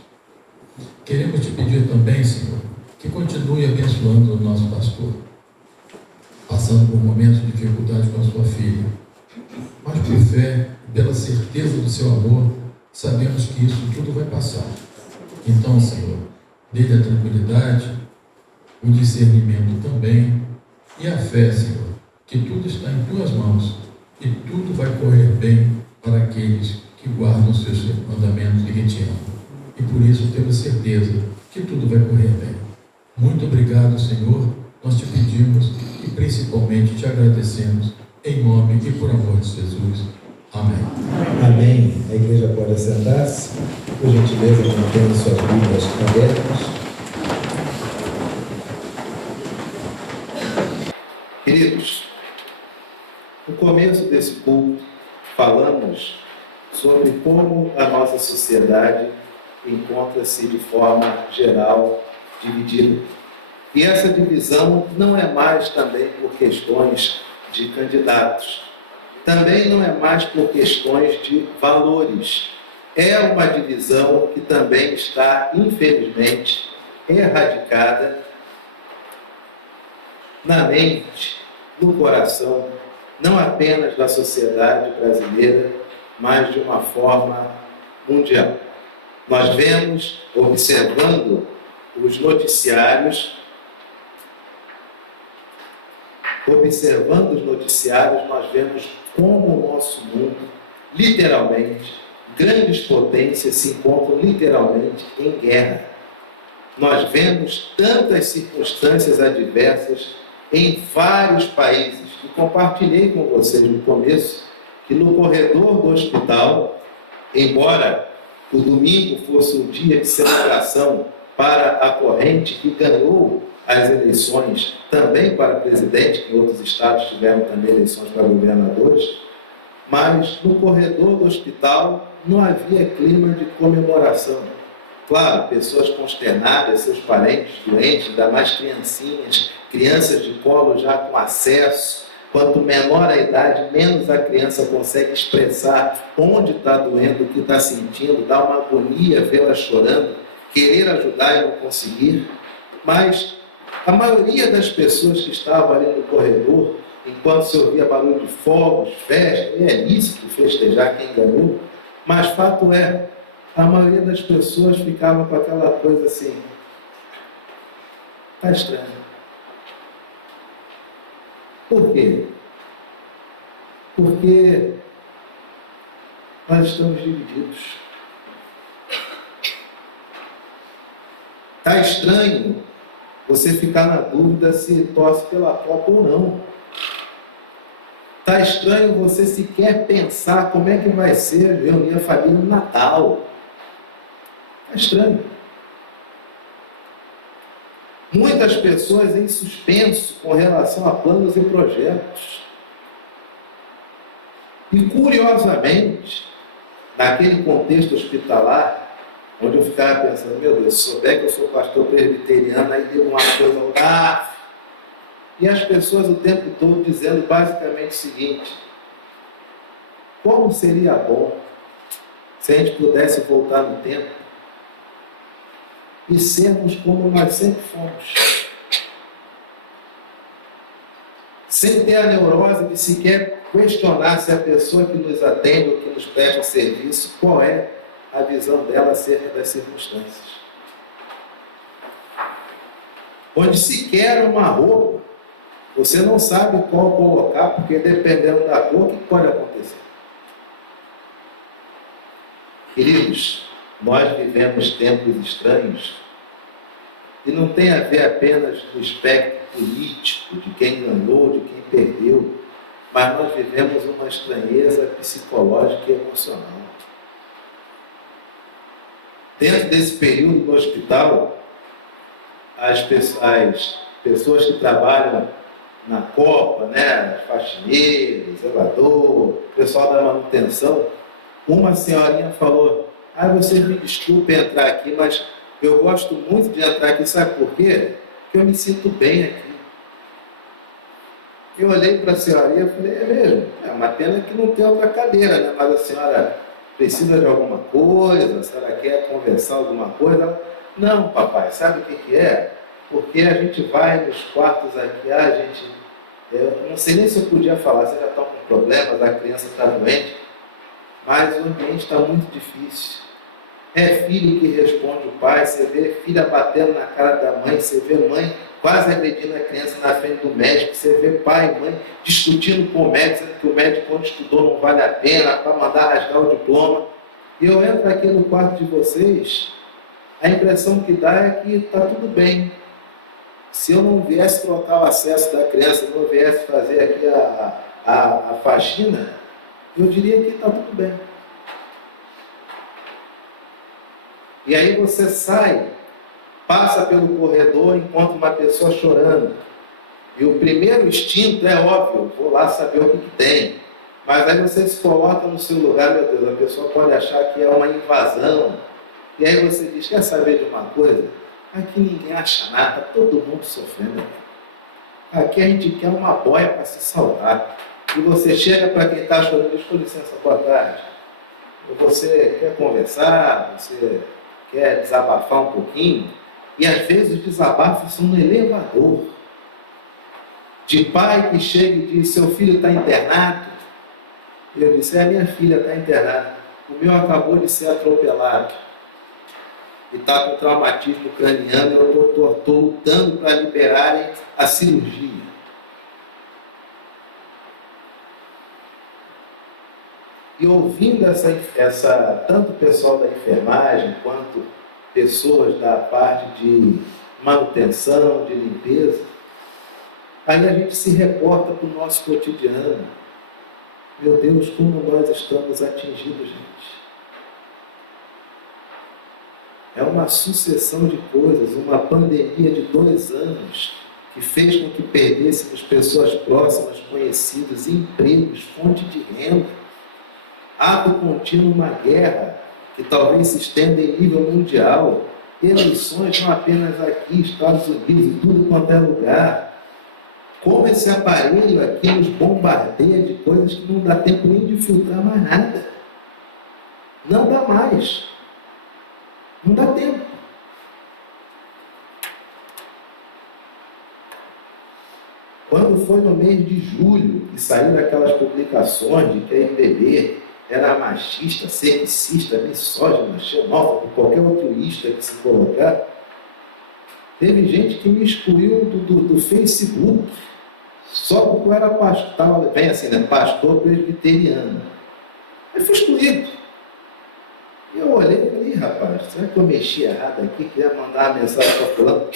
Queremos te pedir também, Senhor, que continue abençoando o nosso pastor, passando por momentos de dificuldade com a sua filha, mas por fé, pela certeza do seu amor, sabemos que isso tudo vai passar. Então, Senhor, dê-lhe a tranquilidade, o discernimento também, E a fé, Senhor, que tudo está em tuas mãos e tudo vai correr bem para aqueles que guardam os seus mandamentos e que te amam. E por isso temos certeza que tudo vai correr bem. Muito obrigado, Senhor. Nós te pedimos e principalmente te agradecemos em nome e por amor de Jesus. Amém. Amém. A igreja pode assentar-se. Por gentileza, mantendo suas Bíblias abertas. Queridos, no começo desse culto, falamos sobre como a nossa sociedade encontra-se de forma geral dividida. E essa divisão não é mais também por questões de candidatos, também não é mais por questões de valores. É uma divisão que também está, infelizmente, erradicada na mente, no coração, não apenas da sociedade brasileira, mas de uma forma mundial. Nós vemos, observando os noticiários, nós vemos como o nosso mundo, literalmente, grandes potências se encontram literalmente em guerra. Nós vemos tantas circunstâncias adversas em vários países. E compartilhei com vocês no começo que no corredor do hospital, embora o domingo fosse um dia de celebração para a corrente que ganhou as eleições também para presidente, que em outros estados tiveram também eleições para governadores, mas no corredor do hospital não havia clima de comemoração. Claro, pessoas consternadas, seus parentes doentes, ainda mais crianças de colo já com acesso. Quanto menor a idade, menos a criança consegue expressar onde está doendo, o que está sentindo, dá uma agonia vê-la chorando, querer ajudar e não conseguir. Mas a maioria das pessoas que estavam ali no corredor, enquanto se ouvia barulho de fogos, festa, e é lícito festejar quem ganhou, mas fato é, a maioria das pessoas ficava com aquela coisa assim, está estranho. Por quê? Porque nós estamos divididos. Está estranho você ficar na dúvida se torce pela Copa ou não. Está estranho você sequer pensar como é que vai ser reunir a família no Natal. Está estranho. Muitas pessoas em suspenso com relação a planos e projetos. E, curiosamente, naquele contexto hospitalar, onde eu ficava pensando, meu Deus, se souber que eu sou pastor presbiteriano, aí deu uma coisa, e as pessoas o tempo todo dizendo basicamente o seguinte: como seria bom se a gente pudesse voltar no tempo e sermos como nós sempre fomos, sem ter a neurose de sequer questionar se a pessoa que nos atende ou que nos presta serviço, qual é a visão dela acerca das circunstâncias. Onde sequer uma roupa, você não sabe qual colocar, porque dependendo da cor, o que pode acontecer? Queridos, nós vivemos tempos estranhos e não tem a ver apenas no espectro político, de quem ganhou, de quem perdeu, mas nós vivemos uma estranheza psicológica e emocional. Dentro desse período no hospital, as pessoas que trabalham na Copa, né, faxineiros, zelador, o pessoal da manutenção, uma senhorinha falou: vocês me desculpem entrar aqui, mas eu gosto muito de entrar aqui, sabe por quê? Porque eu me sinto bem aqui. Eu olhei para a senhorinha e falei: é mesmo? É uma pena que não tem outra cadeira, né? Mas a senhora precisa de alguma coisa? A senhora quer conversar alguma coisa? Não, papai, sabe o que é? Porque a gente vai nos quartos aqui, eu não sei nem se eu podia falar, vocês já estão com problemas, a criança está doente, mas o ambiente está muito difícil. É filho que responde o pai, você vê filha batendo na cara da mãe, você vê mãe quase agredindo a criança na frente do médico, você vê pai e mãe discutindo com o médico, dizendo que o médico, quando estudou, não vale a pena, para mandar rasgar o diploma. E eu entro aqui no quarto de vocês, a impressão que dá é que está tudo bem. Se eu não viesse trocar o acesso da criança, não viesse fazer aqui a faxina, eu diria que está tudo bem. E aí você sai, passa pelo corredor, encontra uma pessoa chorando. E o primeiro instinto é óbvio, vou lá saber o que tem. Mas aí você se coloca no seu lugar, meu Deus, a pessoa pode achar que é uma invasão. E aí você diz, quer saber de uma coisa? Aqui ninguém acha nada, todo mundo sofrendo. Aqui a gente quer uma boia para se salvar. E você chega para quem está chorando, diz, com licença, boa tarde. Você quer conversar, você quer desabafar um pouquinho, e às vezes os desabafos são no elevador. De pai que chega e diz, seu filho está internado. E eu disse, a minha filha está internada. O meu acabou de ser atropelado. E está com traumatismo craniano, eu estou lutando para liberarem a cirurgia. E ouvindo tanto o pessoal da enfermagem, quanto pessoas da parte de manutenção, de limpeza, aí a gente se reporta para o nosso cotidiano. Meu Deus, como nós estamos atingidos, gente. É uma sucessão de coisas, uma pandemia de 2 anos, que fez com que perdêssemos pessoas próximas, conhecidas, empregos, fonte de renda. Ato contínuo, uma guerra que talvez se estenda em nível mundial, eleições não apenas aqui, Estados Unidos, em tudo quanto é lugar. Como esse aparelho aqui nos bombardeia de coisas que não dá tempo nem de filtrar mais nada. Não dá mais. Não dá tempo. Quando foi no mês de julho que saíram aquelas publicações de que a IPB era machista, sexista, misógina, xenófobo, qualquer outro isca que se colocar, teve gente que me excluiu do Facebook só porque eu era pastor, bem assim, né? Pastor presbiteriano. Eu fui excluído. E eu olhei e falei, rapaz, será que eu mexi errado aqui? Queria mandar uma mensagem para fulano.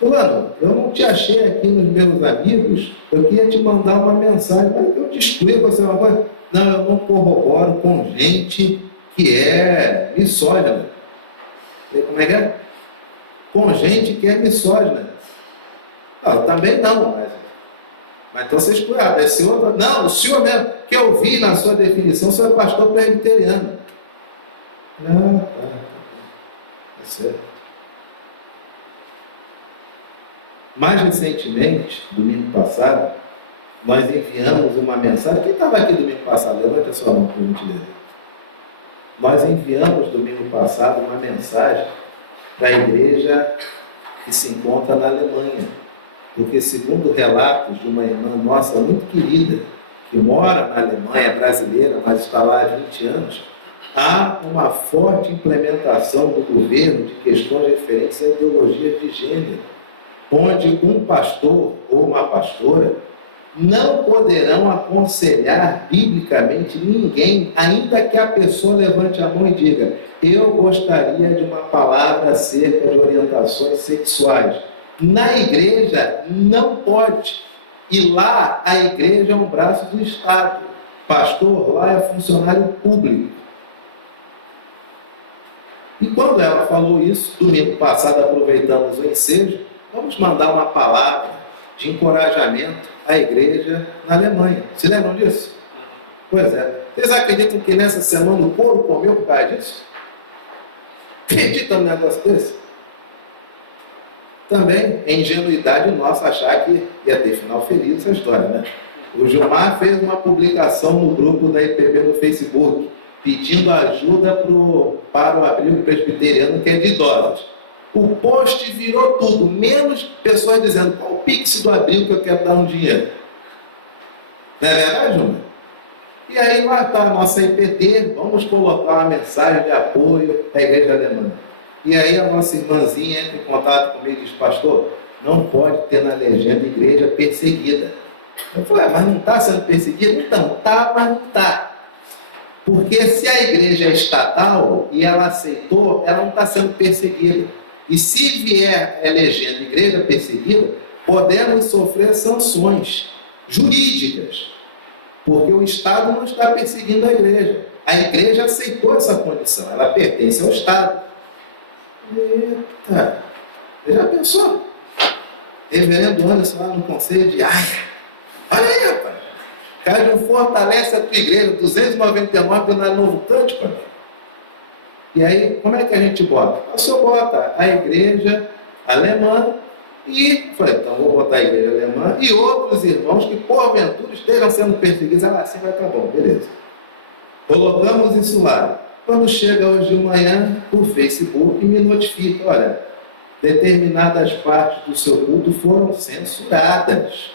Fulano, eu não te achei aqui nos meus amigos, eu queria te mandar uma mensagem, mas eu te excluí, você uma coisa. Não, eu não corroboro com gente que é misógina. Como é que é? Com gente que é misógina. Não, também não, mas então vocês cuidaram. Esse outro, não, o senhor mesmo, que eu vi na sua definição, o senhor é pastor presbiteriano. Não, tá certo. Mais recentemente, domingo passado, nós enviamos uma mensagem. Quem estava aqui domingo passado? Levante a sua mão, por gentileza. Nós enviamos domingo passado uma mensagem para a igreja que se encontra na Alemanha. Porque, segundo relatos de uma irmã nossa muito querida, que mora na Alemanha, brasileira, mas está lá há 20 anos, há uma forte implementação do governo de questões referentes à ideologia de gênero, onde um pastor ou uma pastora não poderão aconselhar biblicamente ninguém, ainda que a pessoa levante a mão e diga, eu gostaria de uma palavra acerca de orientações sexuais. Na igreja não pode. E lá a igreja é um braço do Estado. Pastor lá é funcionário público. E quando ela falou isso, domingo passado aproveitamos o ensejo, vamos mandar uma palavra de encorajamento à igreja na Alemanha. Se lembram disso? Pois é. Vocês acreditam que nessa semana o couro comeu por causa disso? Acreditam num negócio desse? Também é ingenuidade nossa achar que ia ter final feliz essa história, né? O Gilmar fez uma publicação no grupo da IPB no Facebook, pedindo ajuda para o abrigo presbiteriano que é de idosos. O post virou tudo, menos pessoas dizendo qual o pix do abrigo que eu quero dar um dinheiro. Não é verdade, Júnior? E aí lá está a nossa IPT, vamos colocar uma mensagem de apoio à igreja alemã. E aí a nossa irmãzinha entra em contato comigo e diz, pastor, não pode ter na legenda igreja perseguida. Eu falei, mas não está sendo perseguida? Então, tá, mas não está. Porque se a igreja é estatal e ela aceitou, ela não está sendo perseguida. E se vier a legenda igreja perseguida, podemos sofrer sanções jurídicas. Porque o Estado não está perseguindo a igreja. A igreja aceitou essa condição, ela pertence ao Estado. Eita! Você já pensou? Reverendo Anderson lá no Conselho de Haia. Olha aí, rapaz. Cara, não fortalece a tua igreja, 299 na Novo Cântico. E aí, como é que a gente bota? O senhor bota a igreja alemã e, falei, então vou botar a igreja alemã e outros irmãos que porventura estejam sendo perseguidos. Ah, assim vai estar bom, beleza. Colocamos isso lá. Quando chega hoje de manhã, o Facebook me notifica, olha, determinadas partes do seu culto foram censuradas.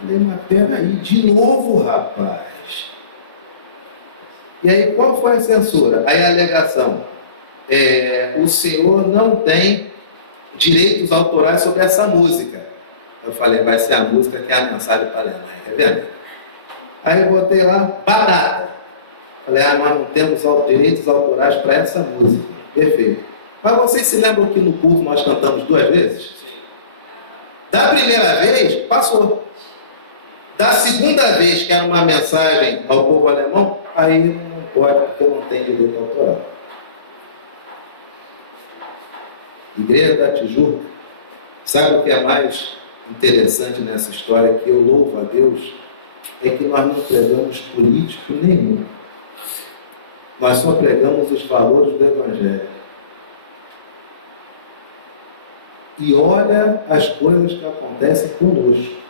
Falei, mas peraí, de novo, rapaz. E aí, qual foi a censura? Aí a alegação, o senhor não tem direitos autorais sobre essa música. Eu falei, vai ser a música que é a mensagem para a Alemanha, tá vendo? Aí eu botei lá, batata. Falei, nós não temos direitos autorais para essa música. Perfeito. Mas vocês se lembram que no culto nós cantamos 2 vezes? Da primeira vez, passou. Da segunda vez, que era uma mensagem ao povo alemão, aí não pode, porque não tem direito autoral. Igreja da Tijuca, sabe o que é mais interessante nessa história, que eu louvo a Deus, é que nós não pregamos político nenhum. Nós só pregamos os valores do Evangelho. E olha as coisas que acontecem conosco.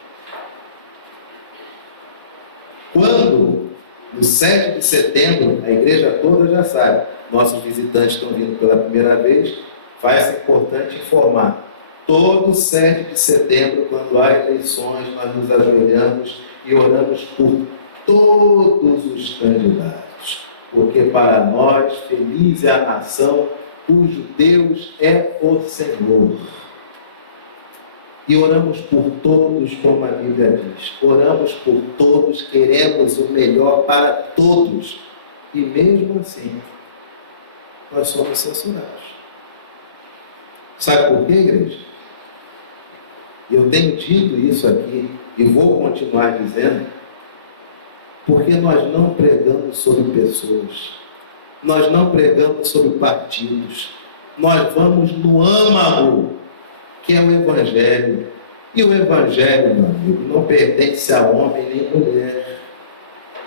Quando, no 7 de setembro, a igreja toda já sabe, nossos visitantes estão vindo pela primeira vez, vai-se importante informar. Todo 7 de setembro, quando há eleições, nós nos ajoelhamos e oramos por todos os candidatos. Porque para nós, feliz é a nação cujo Deus é o Senhor. E oramos por todos, como a Bíblia diz. Oramos por todos, queremos o melhor para todos. E mesmo assim, nós somos censurados. Sabe por quê, igreja? Eu tenho dito isso aqui e vou continuar dizendo, porque nós não pregamos sobre pessoas, nós não pregamos sobre partidos, nós vamos no âmago, que é o Evangelho. E o Evangelho, meu amigo, não pertence a homem nem mulher.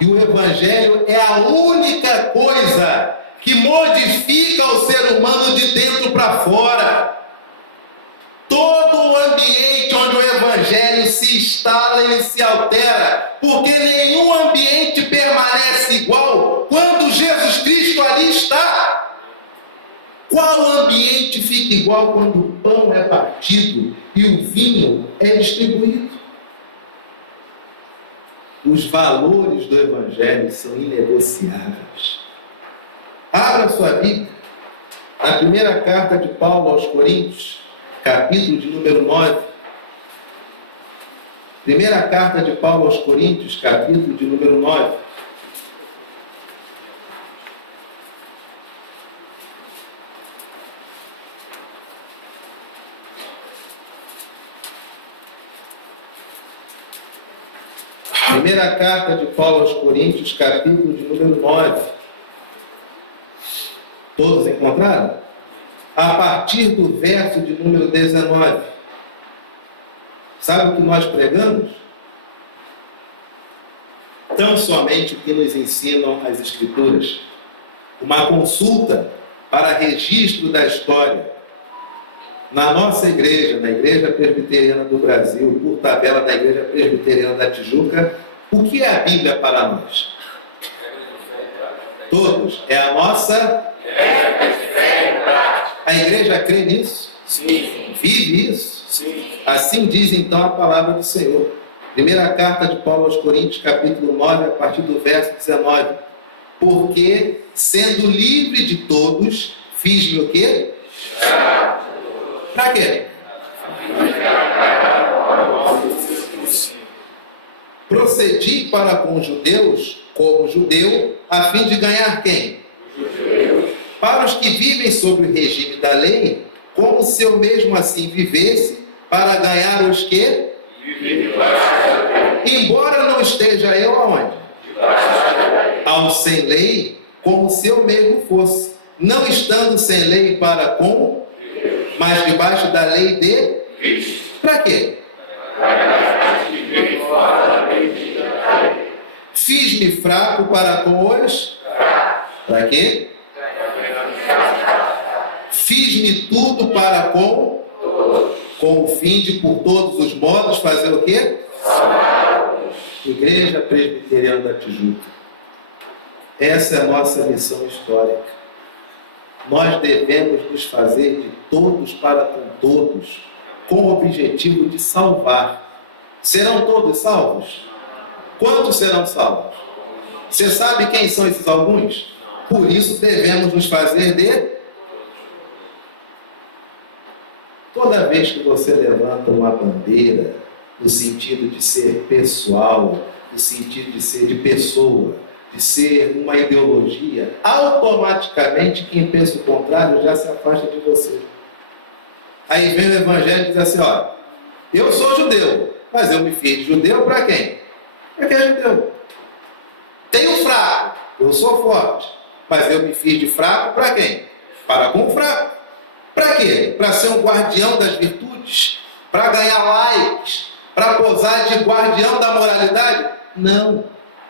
E o Evangelho é a única coisa que modifica o ser humano de dentro para fora. Todo o ambiente onde o Evangelho se instala, ele se altera, porque nenhum ambiente permanece igual quando Jesus Cristo ali está. Qual ambiente fica igual quando o pão é partido e o vinho é distribuído? Os valores do Evangelho são inegociáveis. Abra sua Bíblia, na primeira carta de Paulo aos Coríntios, capítulo de número 9. Primeira carta de Paulo aos Coríntios, capítulo de número 9. Primeira carta de Paulo aos Coríntios, capítulo de número 9. Todos encontraram? A partir do verso de número 19. Sabe o que nós pregamos? Tão somente o que nos ensinam as Escrituras. Uma consulta para registro da história. Na nossa igreja, na Igreja Presbiteriana do Brasil, por tabela da Igreja Presbiteriana da Tijuca, o que é a Bíblia para nós? Todos. É a nossa... A igreja crê nisso? Sim. Vive isso? Sim. Assim diz então a palavra do Senhor. Primeira carta de Paulo aos Coríntios, capítulo 9, a partir do verso 19. Porque, sendo livre de todos, fiz-me o quê? Para quê? Procedi para com os judeus, como judeu, a fim de ganhar quem? Para os que vivem sob o regime da lei, como se eu mesmo assim vivesse, para ganhar os que? Embora não esteja eu aonde? Ao sem lei, como se eu mesmo fosse, não estando sem lei para com, mas debaixo da lei de? Para quê? Fiz-me fraco para com os? Para quê? Fiz-me tudo para com o fim de, por todos os modos, fazer o quê? Igreja Presbiteriana da Tijuca. Essa é a nossa missão histórica. Nós devemos nos fazer de todos para com todos, com o objetivo de salvar. Serão todos salvos? Quantos serão salvos? Você sabe quem são esses alguns? Por isso devemos nos fazer de... Toda vez que você levanta uma bandeira, no sentido de ser pessoal, no sentido de ser de pessoa, de ser uma ideologia, automaticamente quem pensa o contrário já se afasta de você. Aí vem o evangelho e diz assim, ó, eu sou judeu, mas eu me fiz de judeu para quem? Para quem é judeu. Tenho fraco, eu sou forte, mas eu me fiz de fraco para quem? Para com o fraco. Para quê? Para ser um guardião das virtudes? Para ganhar likes? Para posar de guardião da moralidade? Não,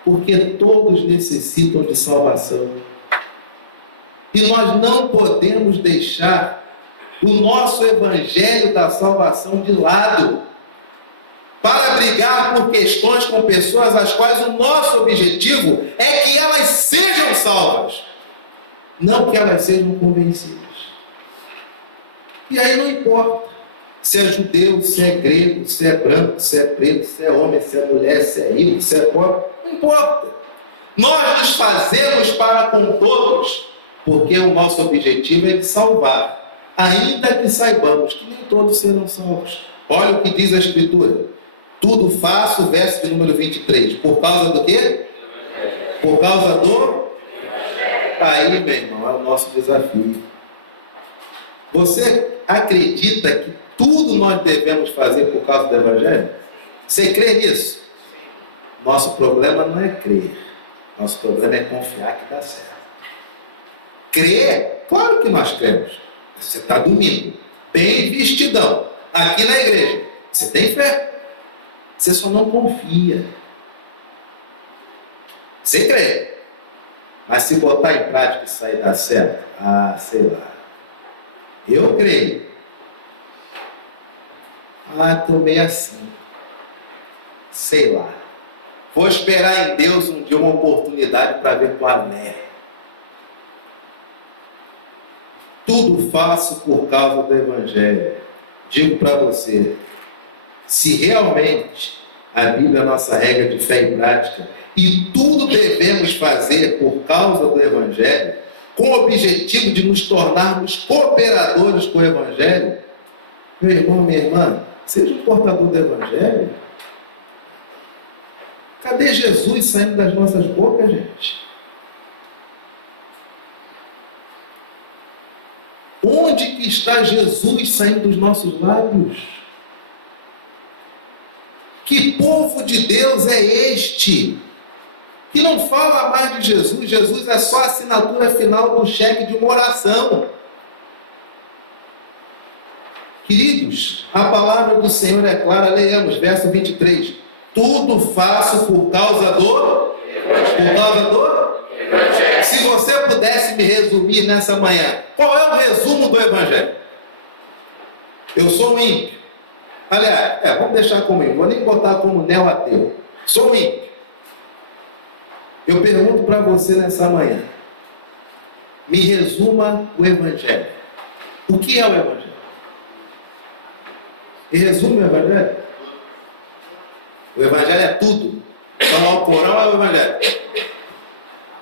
porque todos necessitam de salvação. E nós não podemos deixar o nosso evangelho da salvação de lado para brigar por questões com pessoas as quais o nosso objetivo é que elas sejam salvas, não que elas sejam convencidas. E aí não importa se é judeu, se é grego, se é branco, se é preto, se é homem, se é mulher, se é rico, se é pobre, não importa. Nós nos fazemos para com todos, porque o nosso objetivo é de salvar, ainda que saibamos que nem todos serão salvos. Olha o que diz a Escritura. Tudo faço, verso de número 23. Por causa do quê? Por causa do... Aí, meu irmão, é o nosso desafio. Você acredita que tudo nós devemos fazer por causa do Evangelho? Você crê nisso? Nosso problema não é crer. Nosso problema é confiar que dá certo. Crer? Claro que nós cremos. Você está dormindo, bem vestidão, aqui na igreja. Você tem fé. Você só não confia. Você crê. Mas se botar em prática isso aí dá certo? Ah, sei lá. Eu creio. Ah, estou meio assim. Sei lá. Vou esperar em Deus um dia uma oportunidade para ver qual é. Tudo faço por causa do Evangelho. Digo para você, se realmente a Bíblia é a nossa regra de fé e prática, e tudo devemos fazer por causa do Evangelho, com o objetivo de nos tornarmos cooperadores com o Evangelho, meu irmão, minha irmã, seja um portador do Evangelho. Cadê Jesus saindo das nossas bocas, gente? Onde que está Jesus saindo dos nossos lábios? Que povo de Deus é este? Que não fala mais de Jesus. Jesus é só a assinatura final do cheque de uma oração. Queridos, a palavra do Senhor é clara. Leiamos, verso 23. Tudo faço por causa do... Por causa do... Se você pudesse me resumir nessa manhã, qual é o resumo do Evangelho? Eu sou um ímpio. Aliás, vamos deixar como ímpio. Vou nem botar como neo-ateu. Sou um ímpio. Eu pergunto para você nessa manhã, me resuma o Evangelho. O que é o Evangelho? Me resume o Evangelho? O Evangelho é tudo. Então o Alcorão é o Evangelho.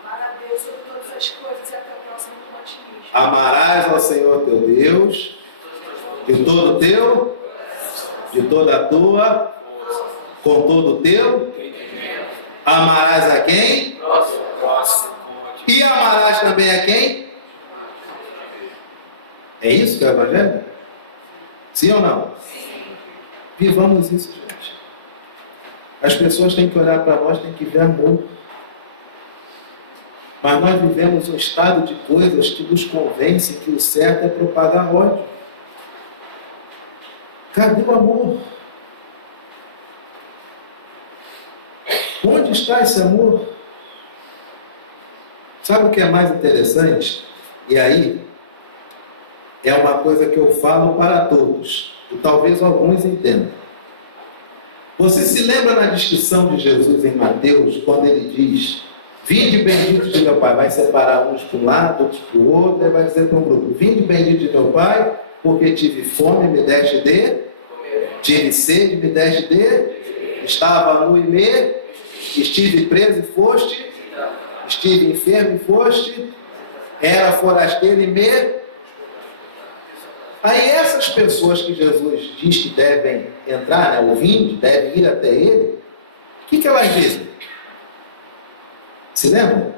Amar a Deus sobre todas as coisas e até o próximo do otimismo. Amarás ao Senhor teu Deus de todo o teu, de toda a tua, com todo o teu. Amarás a quem? E amarás também a quem? É isso que é o Evangelho? Sim ou não? Vivamos isso, gente. As pessoas têm que olhar para nós, têm que ver amor. Mas nós vivemos um estado de coisas que nos convence que o certo é propagar ódio. Cadê o amor? Onde está esse amor? Sabe o que é mais interessante? E aí, é uma coisa que eu falo para todos, e talvez alguns entendam. Você se lembra na descrição de Jesus em Mateus, quando ele diz: vinde benditos de meu Pai, vai separar uns para um lado, outros para o outro, e vai dizer para um grupo: vinde bendito de meu Pai, porque tive fome, me deste de, tive sede, me deste de, estava nu e me, estive preso e foste, estive enfermo e foste, era forasteiro e me. Aí essas pessoas que Jesus diz que devem entrar, ouvindo, devem ir até ele, o que elas dizem? Se lembra?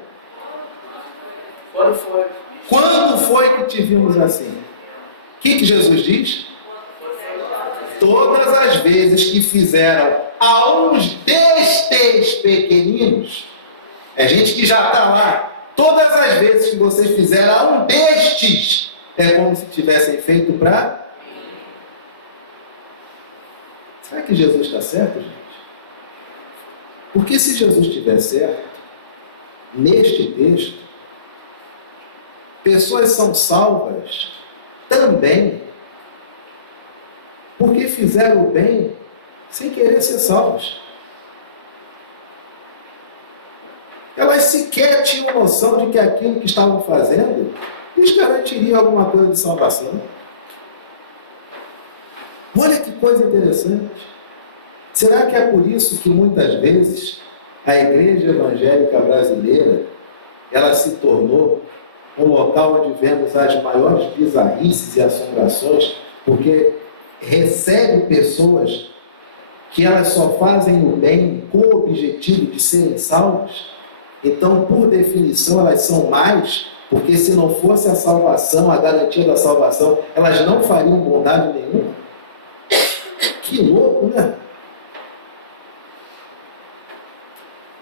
Quando foi que te vimos assim? O que Jesus diz? Todas as vezes que fizeram a uns destes pequeninos, é gente que já está lá, todas as vezes que vocês fizeram a um destes, é como se tivessem feito para... Será que Jesus está certo, gente? Porque se Jesus estiver certo, neste texto, pessoas são salvas também porque fizeram o bem sem querer ser salvas. Elas sequer tinham noção de que aquilo que estavam fazendo lhes garantiria alguma coisa de salvação. Olha que coisa interessante. Será que é por isso que muitas vezes a igreja evangélica brasileira ela se tornou um local onde vemos as maiores bizarrices e assombrações, porque recebe pessoas que elas só fazem o bem com o objetivo de serem salvas? Então, por definição, elas são mais, porque se não fosse a salvação, a garantia da salvação, elas não fariam bondade nenhuma. Que louco, né?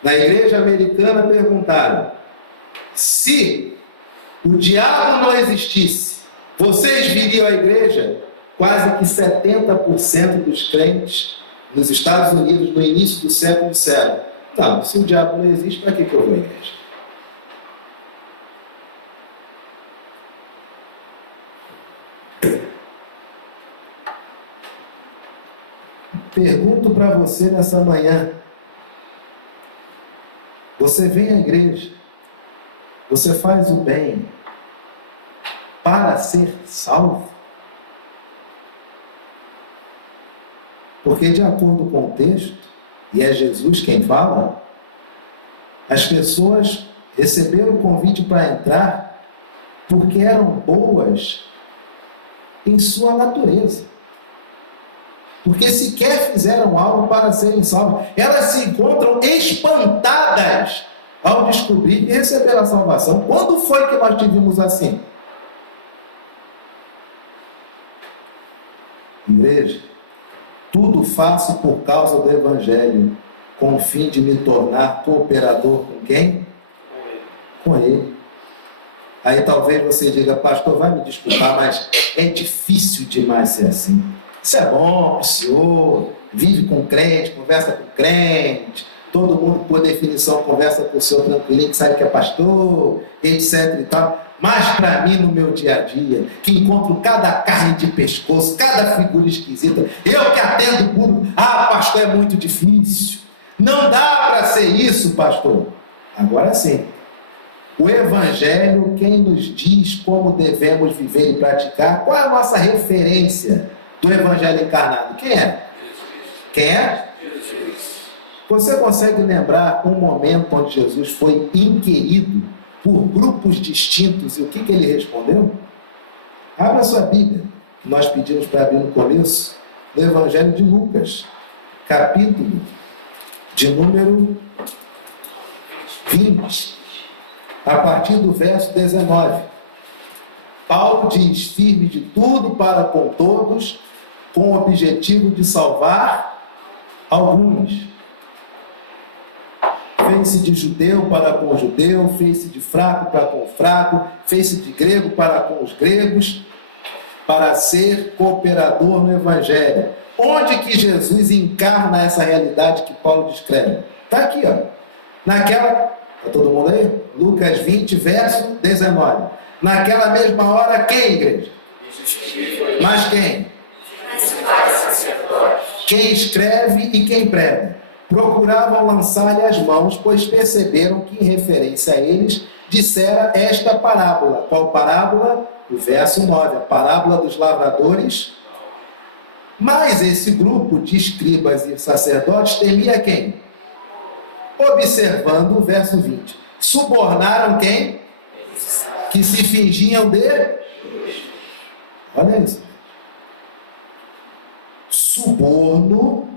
Na igreja americana perguntaram: se o diabo não existisse, vocês viriam à igreja? Quase que 70% dos crentes nos Estados Unidos, no início do século, disseram: não, se o diabo não existe, para que eu vou à igreja? Pergunto para você nessa manhã: você vem à igreja, você faz o bem para ser salvo? Porque, de acordo com o texto, e é Jesus quem fala, as pessoas receberam o convite para entrar porque eram boas em sua natureza. Porque sequer fizeram algo para serem salvos. Elas se encontram espantadas ao descobrir que receberam a salvação. Quando foi que nós tivemos assim? Igreja, tudo faço por causa do Evangelho, com o fim de me tornar cooperador com quem? Com Ele. Aí talvez você diga: pastor, vai me desculpar, mas é difícil demais ser assim. Isso é bom, o senhor vive com crente, conversa com crente, todo mundo, por definição, conversa com o senhor tranquilinho, que sabe que é pastor, etc e tal. Mas para mim, no meu dia a dia, que encontro cada carne de pescoço, cada figura esquisita, eu que atendo o público: ah, pastor, é muito difícil. Não dá para ser isso, pastor. Agora sim. O Evangelho, quem nos diz como devemos viver e praticar? Qual é a nossa referência do Evangelho encarnado? Quem é? Quem é? Você consegue lembrar um momento onde Jesus foi inquirido por grupos distintos e o que ele respondeu? Abra sua Bíblia, que nós pedimos para abrir no começo, do Evangelho de Lucas, capítulo de número 20, a partir do verso 19. Paulo diz: firme de tudo para com todos, com o objetivo de salvar alguns. Fez-se de judeu para com judeu, fez-se de fraco para com fraco, fez-se de grego para com os gregos, para ser cooperador no Evangelho. Onde que Jesus encarna essa realidade que Paulo descreve? Está aqui, ó. Naquela, está todo mundo aí? Lucas 20, verso 19. Naquela mesma hora, quem, igreja? Mas quem? Quem escreve e quem prega procuravam lançar-lhe as mãos, pois perceberam que, em referência a eles, dissera esta parábola. Qual parábola? O verso 9, a parábola dos lavradores. Mas esse grupo de escribas e sacerdotes temia quem? Observando o verso 20. Subornaram quem? Que se fingiam de... Olha isso. Suborno.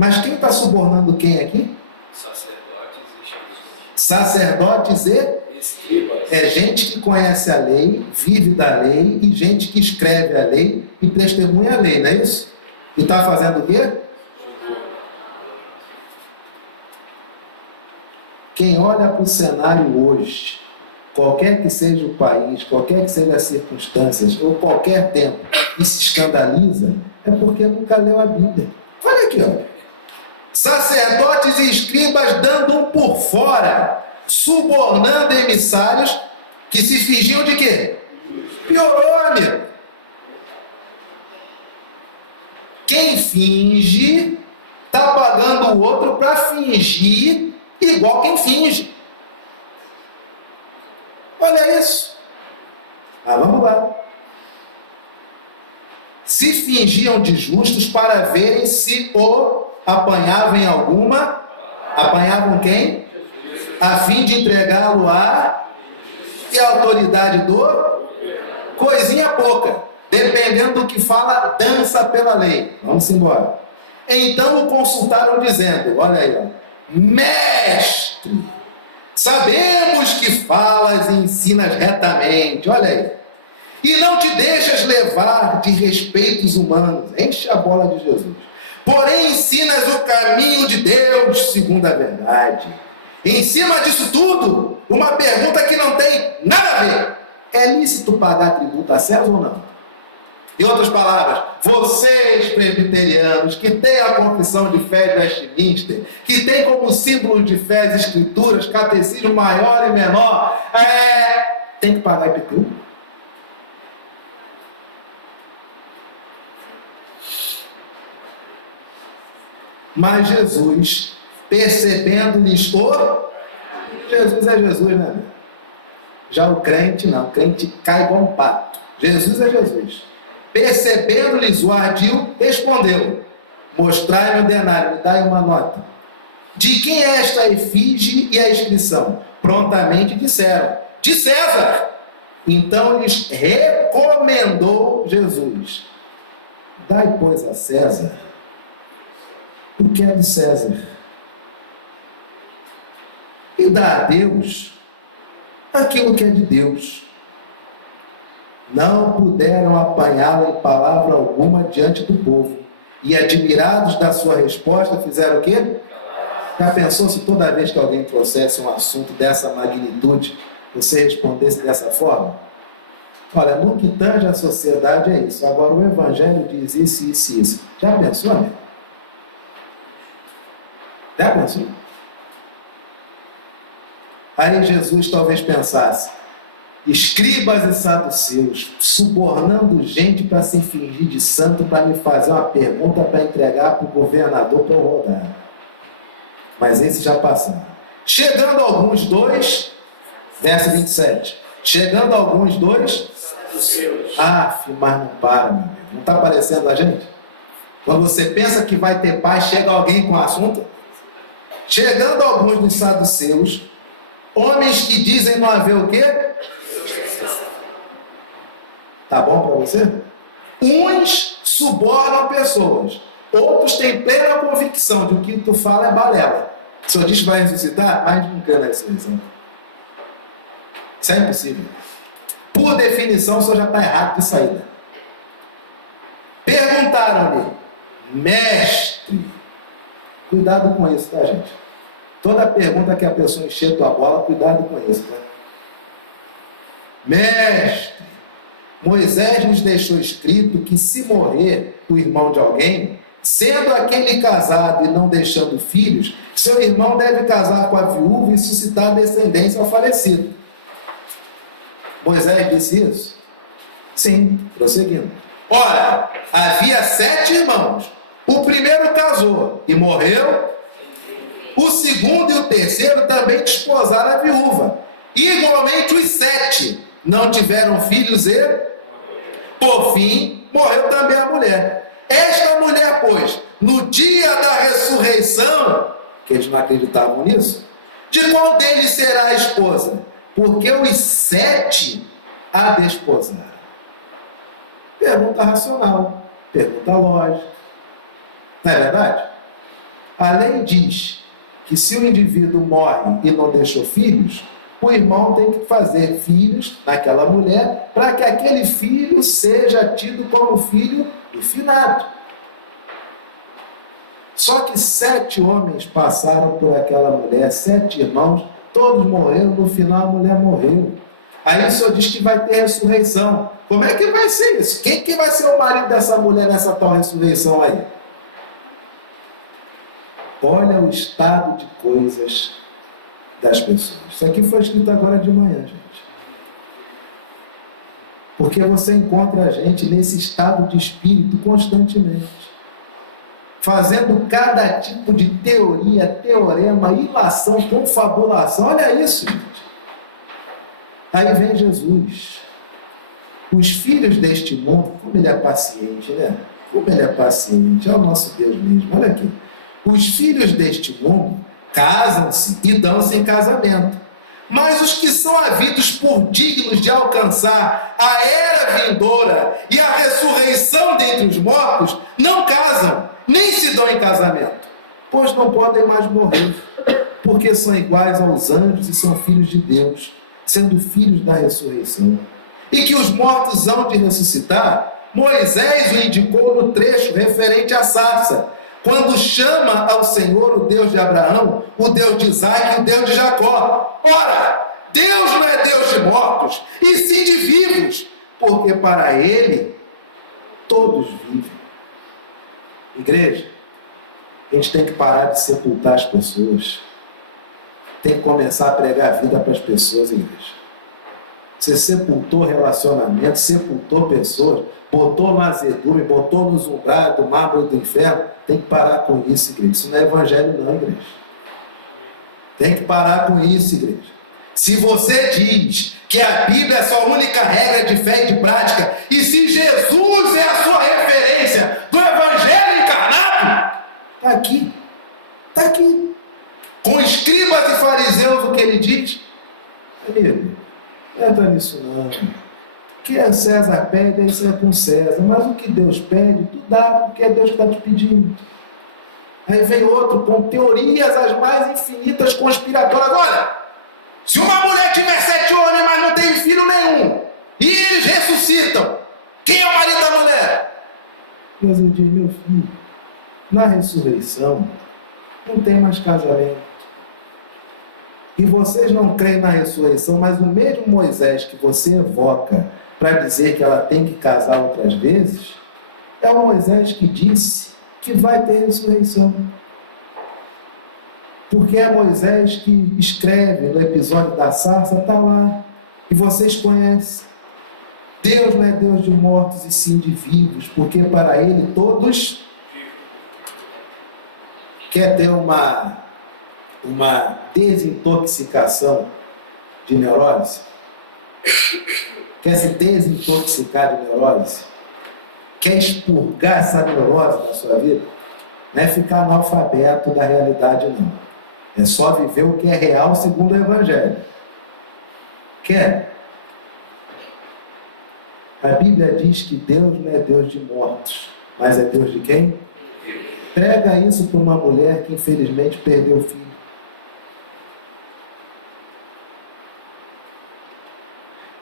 Mas quem está subornando quem aqui? Sacerdotes e escribas. É gente que conhece a lei, vive da lei, e gente que escreve a lei e testemunha a lei, não é isso? E está fazendo o quê? Quem olha para o cenário hoje, qualquer que seja o país, qualquer que seja as circunstâncias, ou qualquer tempo, e se escandaliza, é porque nunca leu a Bíblia. Olha aqui, ó. Sacerdotes e escribas dando um por fora, subornando emissários que se fingiam de quê? Piorou, amigo. Quem finge está pagando o outro para fingir igual quem finge. Olha isso. Vamos lá. Se fingiam de justos para verem se o apanhavam em alguma. Apanhavam quem? A fim de entregá-lo a... E a autoridade do... Coisinha pouca. Dependendo do que fala, dança pela lei. Vamos embora. Então o consultaram dizendo, olha aí, ó, mestre, sabemos que falas e ensinas retamente, olha aí, e não te deixas levar de respeitos humanos, enche a bola de Jesus, porém ensinas o caminho de Deus segundo a verdade. Em cima disso tudo, uma pergunta que não tem nada a ver: é lícito pagar tributo a César ou não? Em outras palavras, vocês presbiterianos que têm a confissão de fé de Westminster, que tem como símbolo de fé as escrituras, catecismo maior e menor, tem que pagar IPTU? Mas Jesus, percebendo-lhes Jesus é Jesus, né? Já o crente não, o crente cai igual um pato. Jesus é Jesus. Percebendo-lhes o ardil, respondeu: mostrai-me o denário, me dai uma nota. De quem é esta efígie e a inscrição? Prontamente disseram: de César. Então lhes recomendou Jesus: dai, pois, a César o que é de César, e dá a Deus aquilo que é de Deus. Não puderam apanhá-lo em palavra alguma diante do povo, e admirados da sua resposta, fizeram o quê? Já pensou se toda vez que alguém trouxesse um assunto dessa magnitude, você respondesse dessa forma? Olha, no que tange a sociedade é isso. Agora o Evangelho diz isso, isso e isso. Já pensou, amigo? Já pensou? Aí Jesus talvez pensasse: escribas e saduceus, subornando gente para se fingir de santo, para me fazer uma pergunta para entregar para o governador para eu rodar. Mas esse já passaram. Chegando alguns dois, verso 27. Chegando alguns dois, mas não para, meu amigo. Não está aparecendo a gente? Quando você pensa que vai ter paz, chega alguém com o assunto. Chegando alguns dos saduceus, homens que dizem não haver o quê? Tá bom para você? Uns subornam pessoas, outros têm plena convicção de que o que tu fala é balela. O Senhor diz que vai ressuscitar, mas não quer na ressurreição. Isso é impossível. Por definição, o Senhor já está errado de saída. Perguntaram-lhe, mestre, cuidado com isso, tá, gente? Toda pergunta que a pessoa encher tua bola, cuidado com isso, né? Mestre, Moisés nos deixou escrito que se morrer o irmão de alguém, sendo aquele casado e não deixando filhos, seu irmão deve casar com a viúva e suscitar descendência ao falecido. Moisés disse isso? Sim, prosseguindo. Ora, havia 7 irmãos. O primeiro casou e morreu. O segundo e o terceiro também desposaram a viúva. Igualmente os 7 não tiveram filhos e, por fim, morreu também a mulher. Esta mulher, pois, no dia da ressurreição, que eles não acreditavam nisso, de qual deles será a esposa? Porque os 7 a desposaram. Pergunta racional, pergunta lógica. Não é verdade? A lei diz que se o indivíduo morre e não deixou filhos, o irmão tem que fazer filhos naquela mulher para que aquele filho seja tido como filho do finado. Só que 7 homens passaram por aquela mulher, 7 irmãos, todos morreram, no final a mulher morreu. Aí o Senhor diz que vai ter ressurreição. Como é que vai ser isso? Quem que vai ser o marido dessa mulher nessa tal ressurreição aí? Olha o estado de coisas das pessoas. Isso aqui foi escrito agora de manhã, gente. Porque você encontra a gente nesse estado de espírito constantemente, fazendo cada tipo de teoria, teorema, ilação, confabulação. Olha isso, gente. Aí vem Jesus. Os filhos deste mundo, como ele é paciente, né? Como ele é paciente, é o nosso Deus mesmo. Olha aqui. Os filhos deste mundo casam-se e dão-se em casamento. Mas os que são havidos por dignos de alcançar a era vindoura e a ressurreição dentre os mortos, não casam, nem se dão em casamento, pois não podem mais morrer, porque são iguais aos anjos e são filhos de Deus, sendo filhos da ressurreição. E que os mortos hão de ressuscitar, Moisés o indicou no trecho referente à sarça, quando chama ao Senhor o Deus de Abraão, o Deus de Isaac e o Deus de Jacó. Ora, Deus não é Deus de mortos, e sim de vivos, porque para Ele todos vivem. Igreja, a gente tem que parar de sepultar as pessoas. Tem que começar a pregar a vida para as pessoas, igreja. Você sepultou relacionamentos, sepultou pessoas, botou no azedume, botou nos umbrais do mármore do inferno. Tem que parar com isso, igreja. Isso não é evangelho não, igreja. Tem que parar com isso, igreja. Se você diz que a Bíblia é a sua única regra de fé e de prática, e se Jesus é a sua referência do evangelho encarnado, está aqui. Está aqui. Com escribas e fariseus, o que ele diz? Amigo, não entra nisso não. O que é César pede, isso é com César. Mas o que Deus pede, tu dá, porque é Deus que está te pedindo. Aí vem outro com teorias as mais infinitas conspiratórias. Olha, se uma mulher tiver 7 homens, mas não tem filho nenhum, e eles ressuscitam, quem é o marido da mulher? Mas eu digo, meu filho, na ressurreição não tem mais casamento. E vocês não creem na ressurreição, mas o mesmo Moisés que você evoca para dizer que ela tem que casar outras vezes, é o Moisés que disse que vai ter ressurreição. Porque é Moisés que escreve no episódio da sarça, está lá. E vocês conhecem. Deus não é Deus de mortos e sim de vivos, porque para Ele todos... Quer ter uma desintoxicação de neurose? Quer se desintoxicar de neurose? Quer expurgar essa neurose da sua vida? Não é ficar analfabeto da realidade, não. É só viver o que é real segundo o Evangelho. Quer? A Bíblia diz que Deus não é Deus de mortos, mas é Deus de quem? Prega isso para uma mulher que infelizmente perdeu o filho.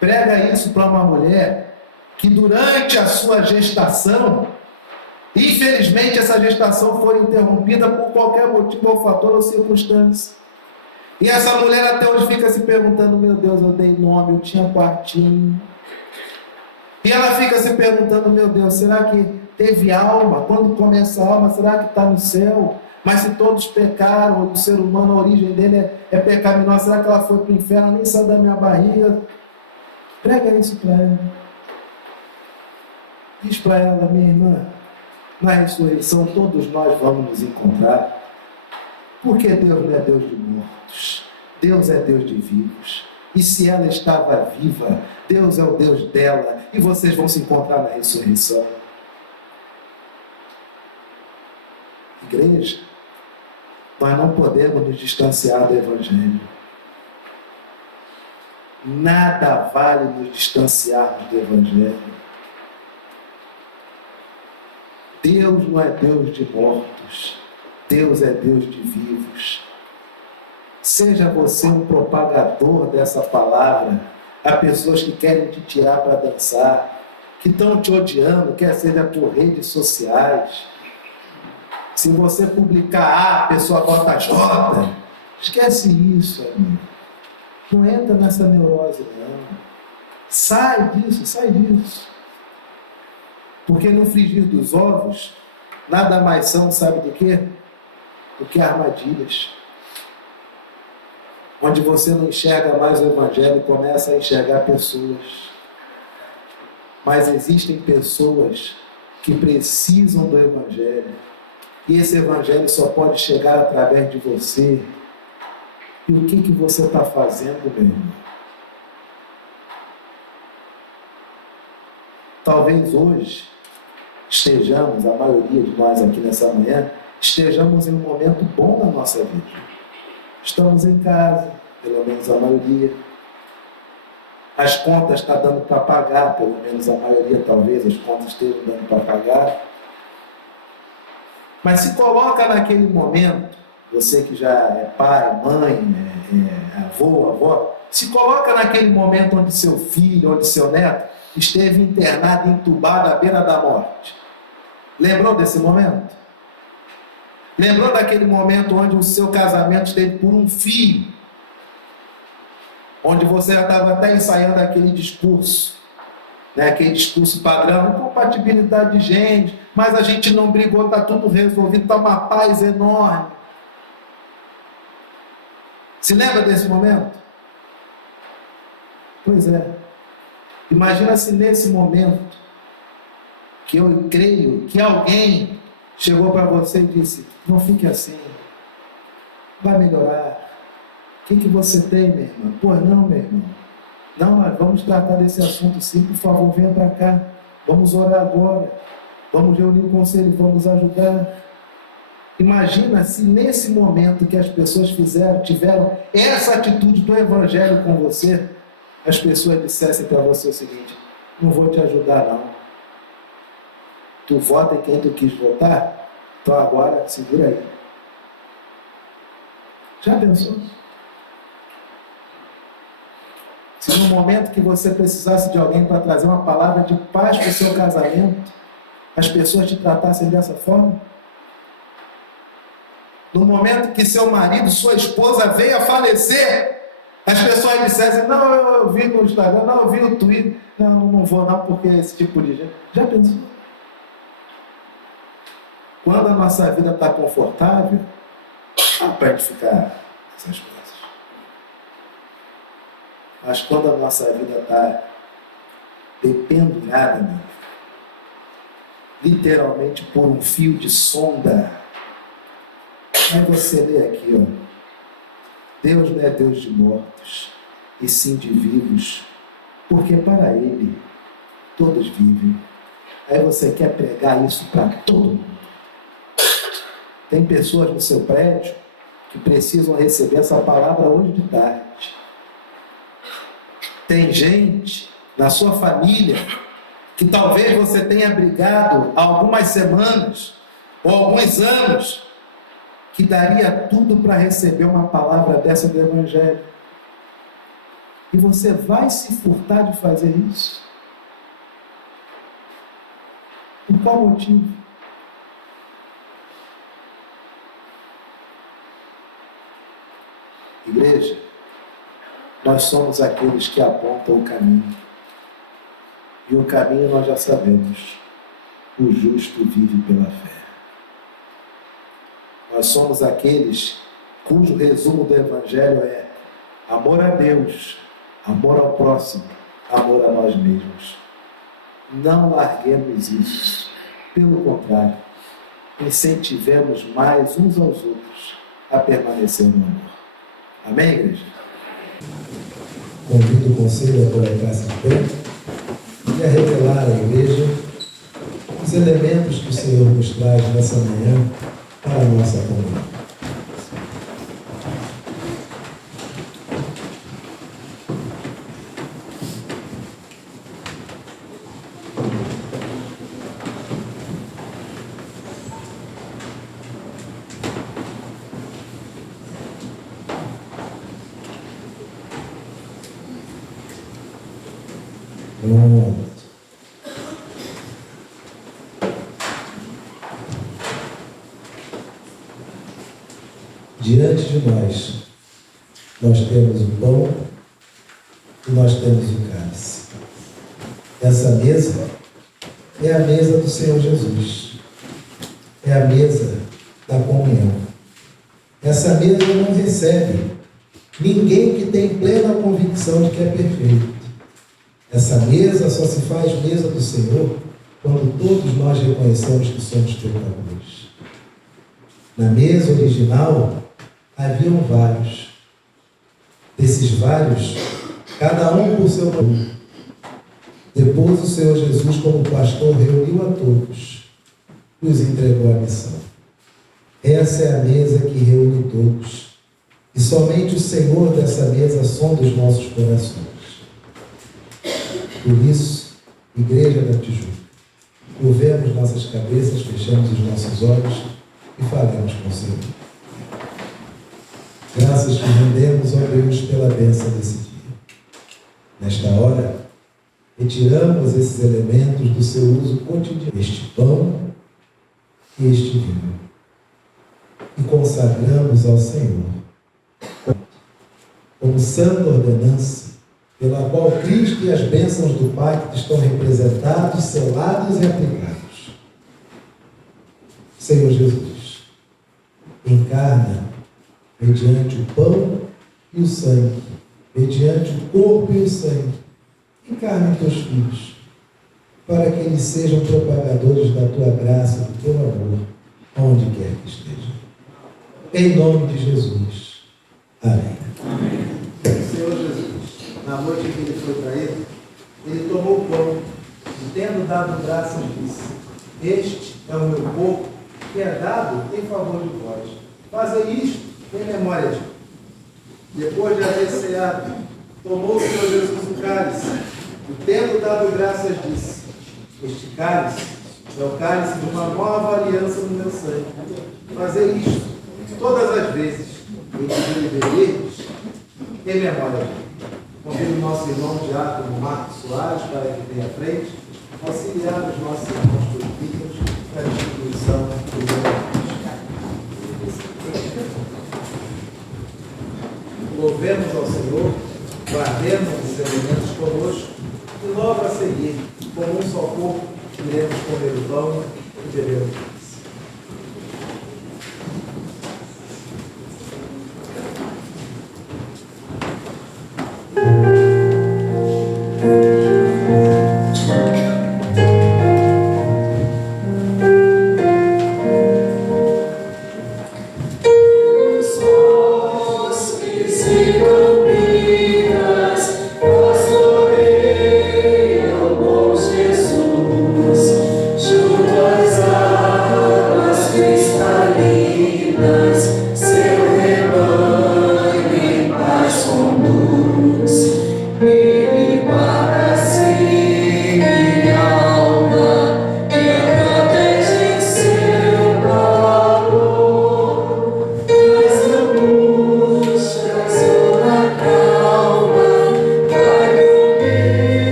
Prega isso para uma mulher que durante a sua gestação, infelizmente essa gestação foi interrompida por qualquer motivo ou fator ou circunstância. E essa mulher até hoje fica se perguntando, meu Deus, eu dei nome, eu tinha quartinho. E ela fica se perguntando, meu Deus, será que teve alma? Quando começa a alma, será que está no céu? Mas se todos pecaram, o ser humano, a origem dele é pecaminosa, será que ela foi para o inferno? Nem saiu da minha barriga. Prega isso para ela. Diz para ela, minha irmã, na ressurreição todos nós vamos nos encontrar. Porque Deus não é Deus de mortos. Deus é Deus de vivos. E se ela estava viva, Deus é o Deus dela. E vocês vão se encontrar na ressurreição. Igreja, nós não podemos nos distanciar do Evangelho. Nada vale nos distanciarmos do Evangelho. Deus não é Deus de mortos. Deus é Deus de vivos. Seja você um propagador dessa palavra. Há pessoas que querem te tirar para dançar, que estão te odiando, quer seja por redes sociais. Se você publicar A, a pessoa bota J. Esquece isso, amigo. Não entra nessa neurose, não. Sai disso, sai disso. Porque no frigir dos ovos, nada mais são, sabe do quê? Do que armadilhas. Onde você não enxerga mais o Evangelho e começa a enxergar pessoas. Mas existem pessoas que precisam do Evangelho. E esse Evangelho só pode chegar através de você. E o que você está fazendo, meu irmão? Talvez hoje estejamos, a maioria de nós aqui nessa manhã, estejamos em um momento bom da nossa vida. Estamos em casa, pelo menos a maioria. As contas estão dando para pagar, pelo menos a maioria, talvez, as contas estejam dando para pagar. Mas se coloca naquele momento, você que já é pai, mãe, avô, avó, se coloca naquele momento onde seu filho, onde seu neto esteve internado, entubado à beira da morte. Lembrou desse momento? Lembrou daquele momento onde o seu casamento esteve por um fio? Onde você já estava até ensaiando aquele discurso, né? Aquele discurso padrão, incompatibilidade de gente, mas a gente não brigou, está tudo resolvido, está uma paz enorme. Se lembra desse momento? Pois é. Imagina se nesse momento, que eu creio que alguém chegou para você e disse, não fique assim, vai melhorar. O que você tem, minha irmã? Pois não, meu irmão. Não, mas vamos tratar desse assunto sim, por favor, venha para cá. Vamos orar agora. Vamos reunir o conselho, vamos ajudar. Imagina se nesse momento que as pessoas tiveram essa atitude do Evangelho com você, as pessoas dissessem para você o seguinte, não vou te ajudar não. Tu vota em quem tu quis votar? Então agora, segura aí. Já pensou? Se no momento que você precisasse de alguém para trazer uma palavra de paz para o seu casamento, as pessoas te tratassem dessa forma? No momento que seu marido, sua esposa veio a falecer, as pessoas dissessem, não, eu vi no Instagram, não, eu vi no Twitter, não vou não, porque esse tipo de gente. Já pensou? Quando a nossa vida está confortável, não pode ficar essas coisas. Mas quando a nossa vida está dependurada, meu, literalmente por um fio de sonda, aí você lê aqui, ó, Deus não é Deus de mortos, e sim de vivos, porque para Ele todos vivem. Aí você quer pregar isso para todo mundo. Tem pessoas no seu prédio que que precisam receber essa palavra hoje de tarde. Tem gente na sua família que talvez você tenha brigado há algumas semanas ou alguns anos, que daria tudo para receber uma palavra dessa do Evangelho. E você vai se furtar de fazer isso? Por qual motivo? Igreja, nós somos aqueles que apontam o caminho. E o caminho nós já sabemos. O justo vive pela fé. Nós somos aqueles cujo resumo do Evangelho é amor a Deus, amor ao próximo, amor a nós mesmos. Não larguemos isso. Pelo contrário, incentivemos mais uns aos outros a permanecer no amor. Amém, igreja? Convido o conselho a colocar-se de pé e a revelar à igreja os elementos que o Senhor nos traz nessa manhã para a nossa comunidade. Pronto. Diante de nós temos o pão e nós temos o cálice. Essa mesa é a mesa do Senhor Jesus. É a mesa da comunhão. Essa mesa não recebe ninguém que tem plena convicção de que é perfeito. Essa mesa só se faz mesa do Senhor quando todos nós reconhecemos que somos pecadores. Na mesa original haviam vários. Desses vários, cada um por seu nome. Depois o Senhor Jesus, como pastor, reuniu a todos e os entregou a missão. Essa é a mesa que reúne todos. E somente o Senhor dessa mesa sonda os nossos corações. Por isso, Igreja da Tijuca, curvemos nossas cabeças, fechemos os nossos olhos e falemos com o Senhor. Graças que rendemos, ó Deus, pela bênção desse dia. Nesta hora, retiramos esses elementos do seu uso cotidiano, este pão e este vinho, e consagramos ao Senhor como santa ordenança, pela qual Cristo e as bênçãos do pacto estão representados, selados e aplicados. Senhor Jesus, encarna mediante o pão e o sangue, mediante o corpo e o sangue, encarna em teus filhos, para que eles sejam propagadores da tua graça, do teu amor, onde quer que estejam. Em nome de Jesus. Amém. Amém. Senhor Jesus, na noite que ele foi traído, ele tomou o pão e, tendo dado graças, disse: este é o meu corpo que é dado em favor de vós. Fazei isto em memória de mim. Depois de haver ceado, tomou o Senhor Jesus o cálice e, tendo dado graças, disse: este cálice é o cálice de uma nova aliança no meu sangue. Fazei isto todas as vezes em que me beberdes em memória de mim. Convido o nosso irmão diácono Marcos Soares para que venha à frente, auxiliar os nossos irmãos presbíteros para a instituição do evangelho. Louvemos ao Senhor, guardemos os elementos conosco e logo a seguir, como um só corpo, iremos comer o pão e beber o cálice. Junto a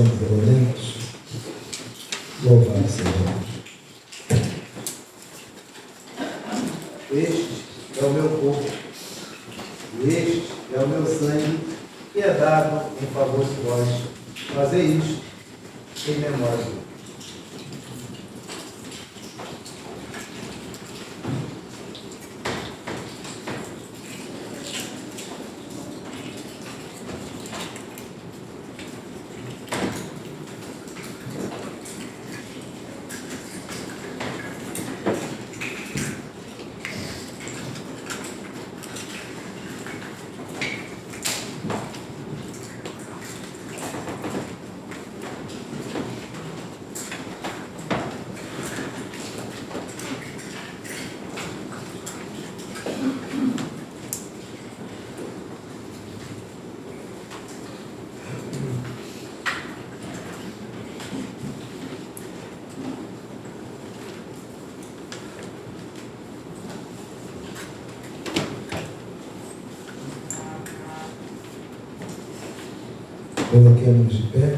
somos elementos. Louvado seja Deus. Este é o meu corpo, este é o meu sangue, que é dado em favor de vós. Fazei isto em memória de mim. Coloquemos de pé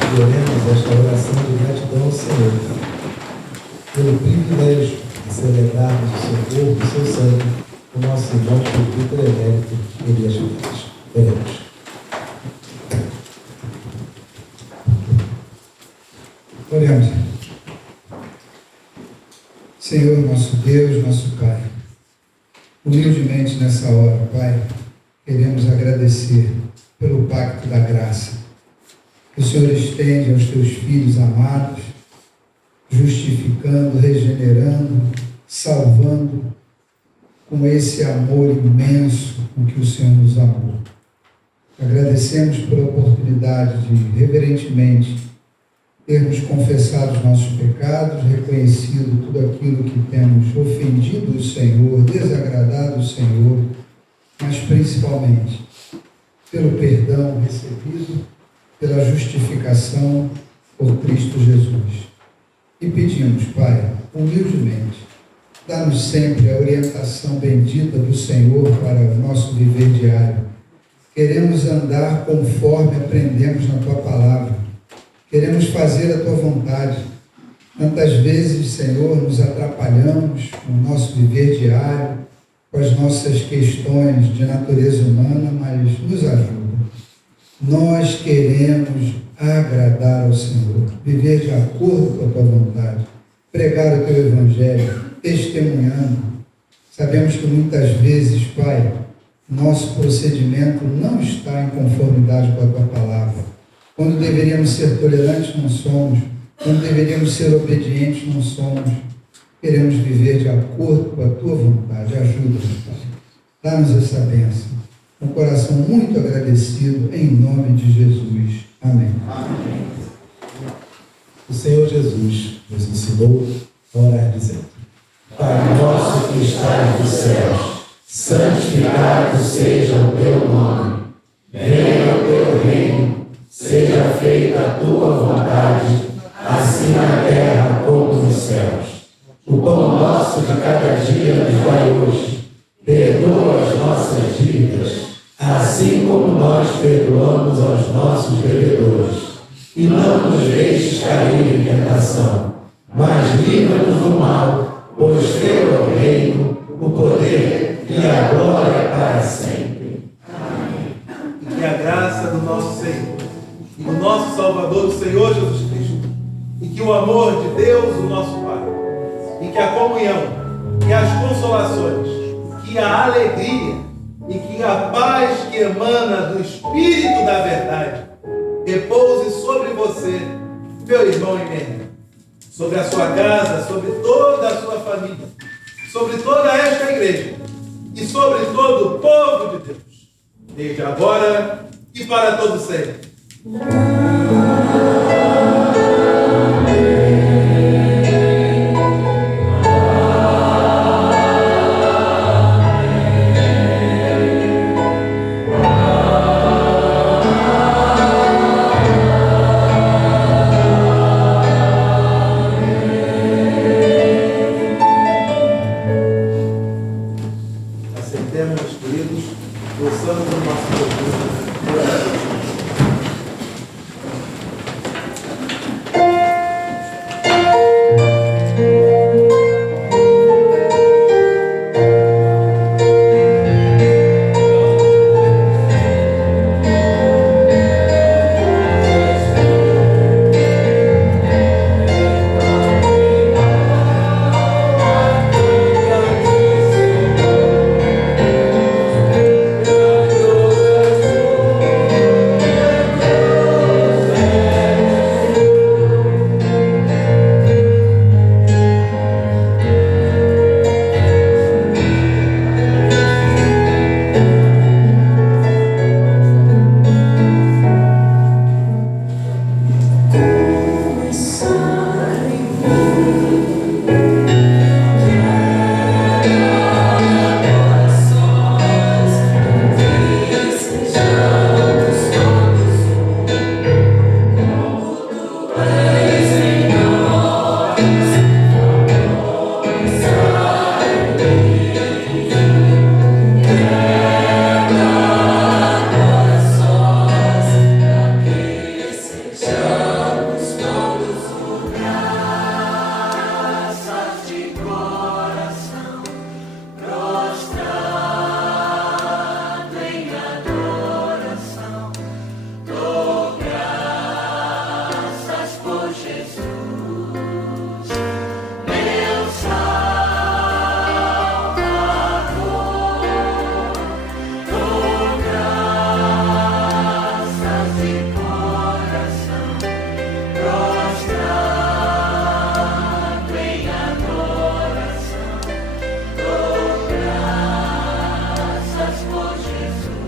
e oremos esta oração de gratidão ao Senhor pelo privilégio de celebrarmos o seu corpo e o seu sangue, o nosso irmão Vitor Emérito Elias Freitas. Oremos. Oremos. Senhor, nosso Deus, nosso Pai, humildemente nessa hora, Pai, queremos agradecer pelo pacto da graça que o Senhor estende aos teus filhos amados, justificando, regenerando, salvando, com esse amor imenso com que o Senhor nos amou. Agradecemos pela oportunidade de, reverentemente, termos confessado os nossos pecados, reconhecido tudo aquilo que temos ofendido o Senhor, desagradado o Senhor, mas principalmente pelo perdão recebido, pela justificação por Cristo Jesus. E pedimos, Pai, humildemente, dá-nos sempre a orientação bendita do Senhor para o nosso viver diário. Queremos andar conforme aprendemos na Tua Palavra. Queremos fazer a Tua vontade. Tantas vezes, Senhor, nos atrapalhamos com o nosso viver diário, com as nossas questões de natureza humana, mas nos ajuda. Nós queremos agradar ao Senhor, viver de acordo com a Tua vontade, pregar o Teu Evangelho, testemunhando. Sabemos que muitas vezes, Pai, nosso procedimento não está em conformidade com a Tua Palavra. Quando deveríamos ser tolerantes, não somos. Quando deveríamos ser obedientes, não somos. Queremos viver de acordo com a Tua vontade. Ajuda-nos, Pai. Dá-nos essa bênção. Um coração muito agradecido, em nome de Jesus. Amém. Amém. O Senhor Jesus nos ensinou a orar dizendo: Pai nosso que estás nos céus, santificado seja o Teu nome. Venha o Teu reino, seja feita a Tua vontade, assim na terra como nos céus. O pão nosso de cada dia nos dai hoje. Perdoa as nossas dívidas, assim como nós perdoamos aos nossos devedores. E não nos deixes cair em tentação, mas livra-nos do mal, pois Teu é o reino, o poder e a glória para sempre. Amém. E que a graça do nosso Senhor, e do nosso Salvador, o Senhor Jesus Cristo, e que o amor de Deus, o nosso Pai, e que a comunhão, e as consolações, que a alegria e que a paz que emana do Espírito da verdade repouse sobre você, meu irmão e minha irmã, sobre a sua casa, sobre toda a sua família, sobre toda esta igreja e sobre todo o povo de Deus, desde agora e para todo sempre. Aceitemos, queridos, ouçamos o nosso Deus. por Jesus.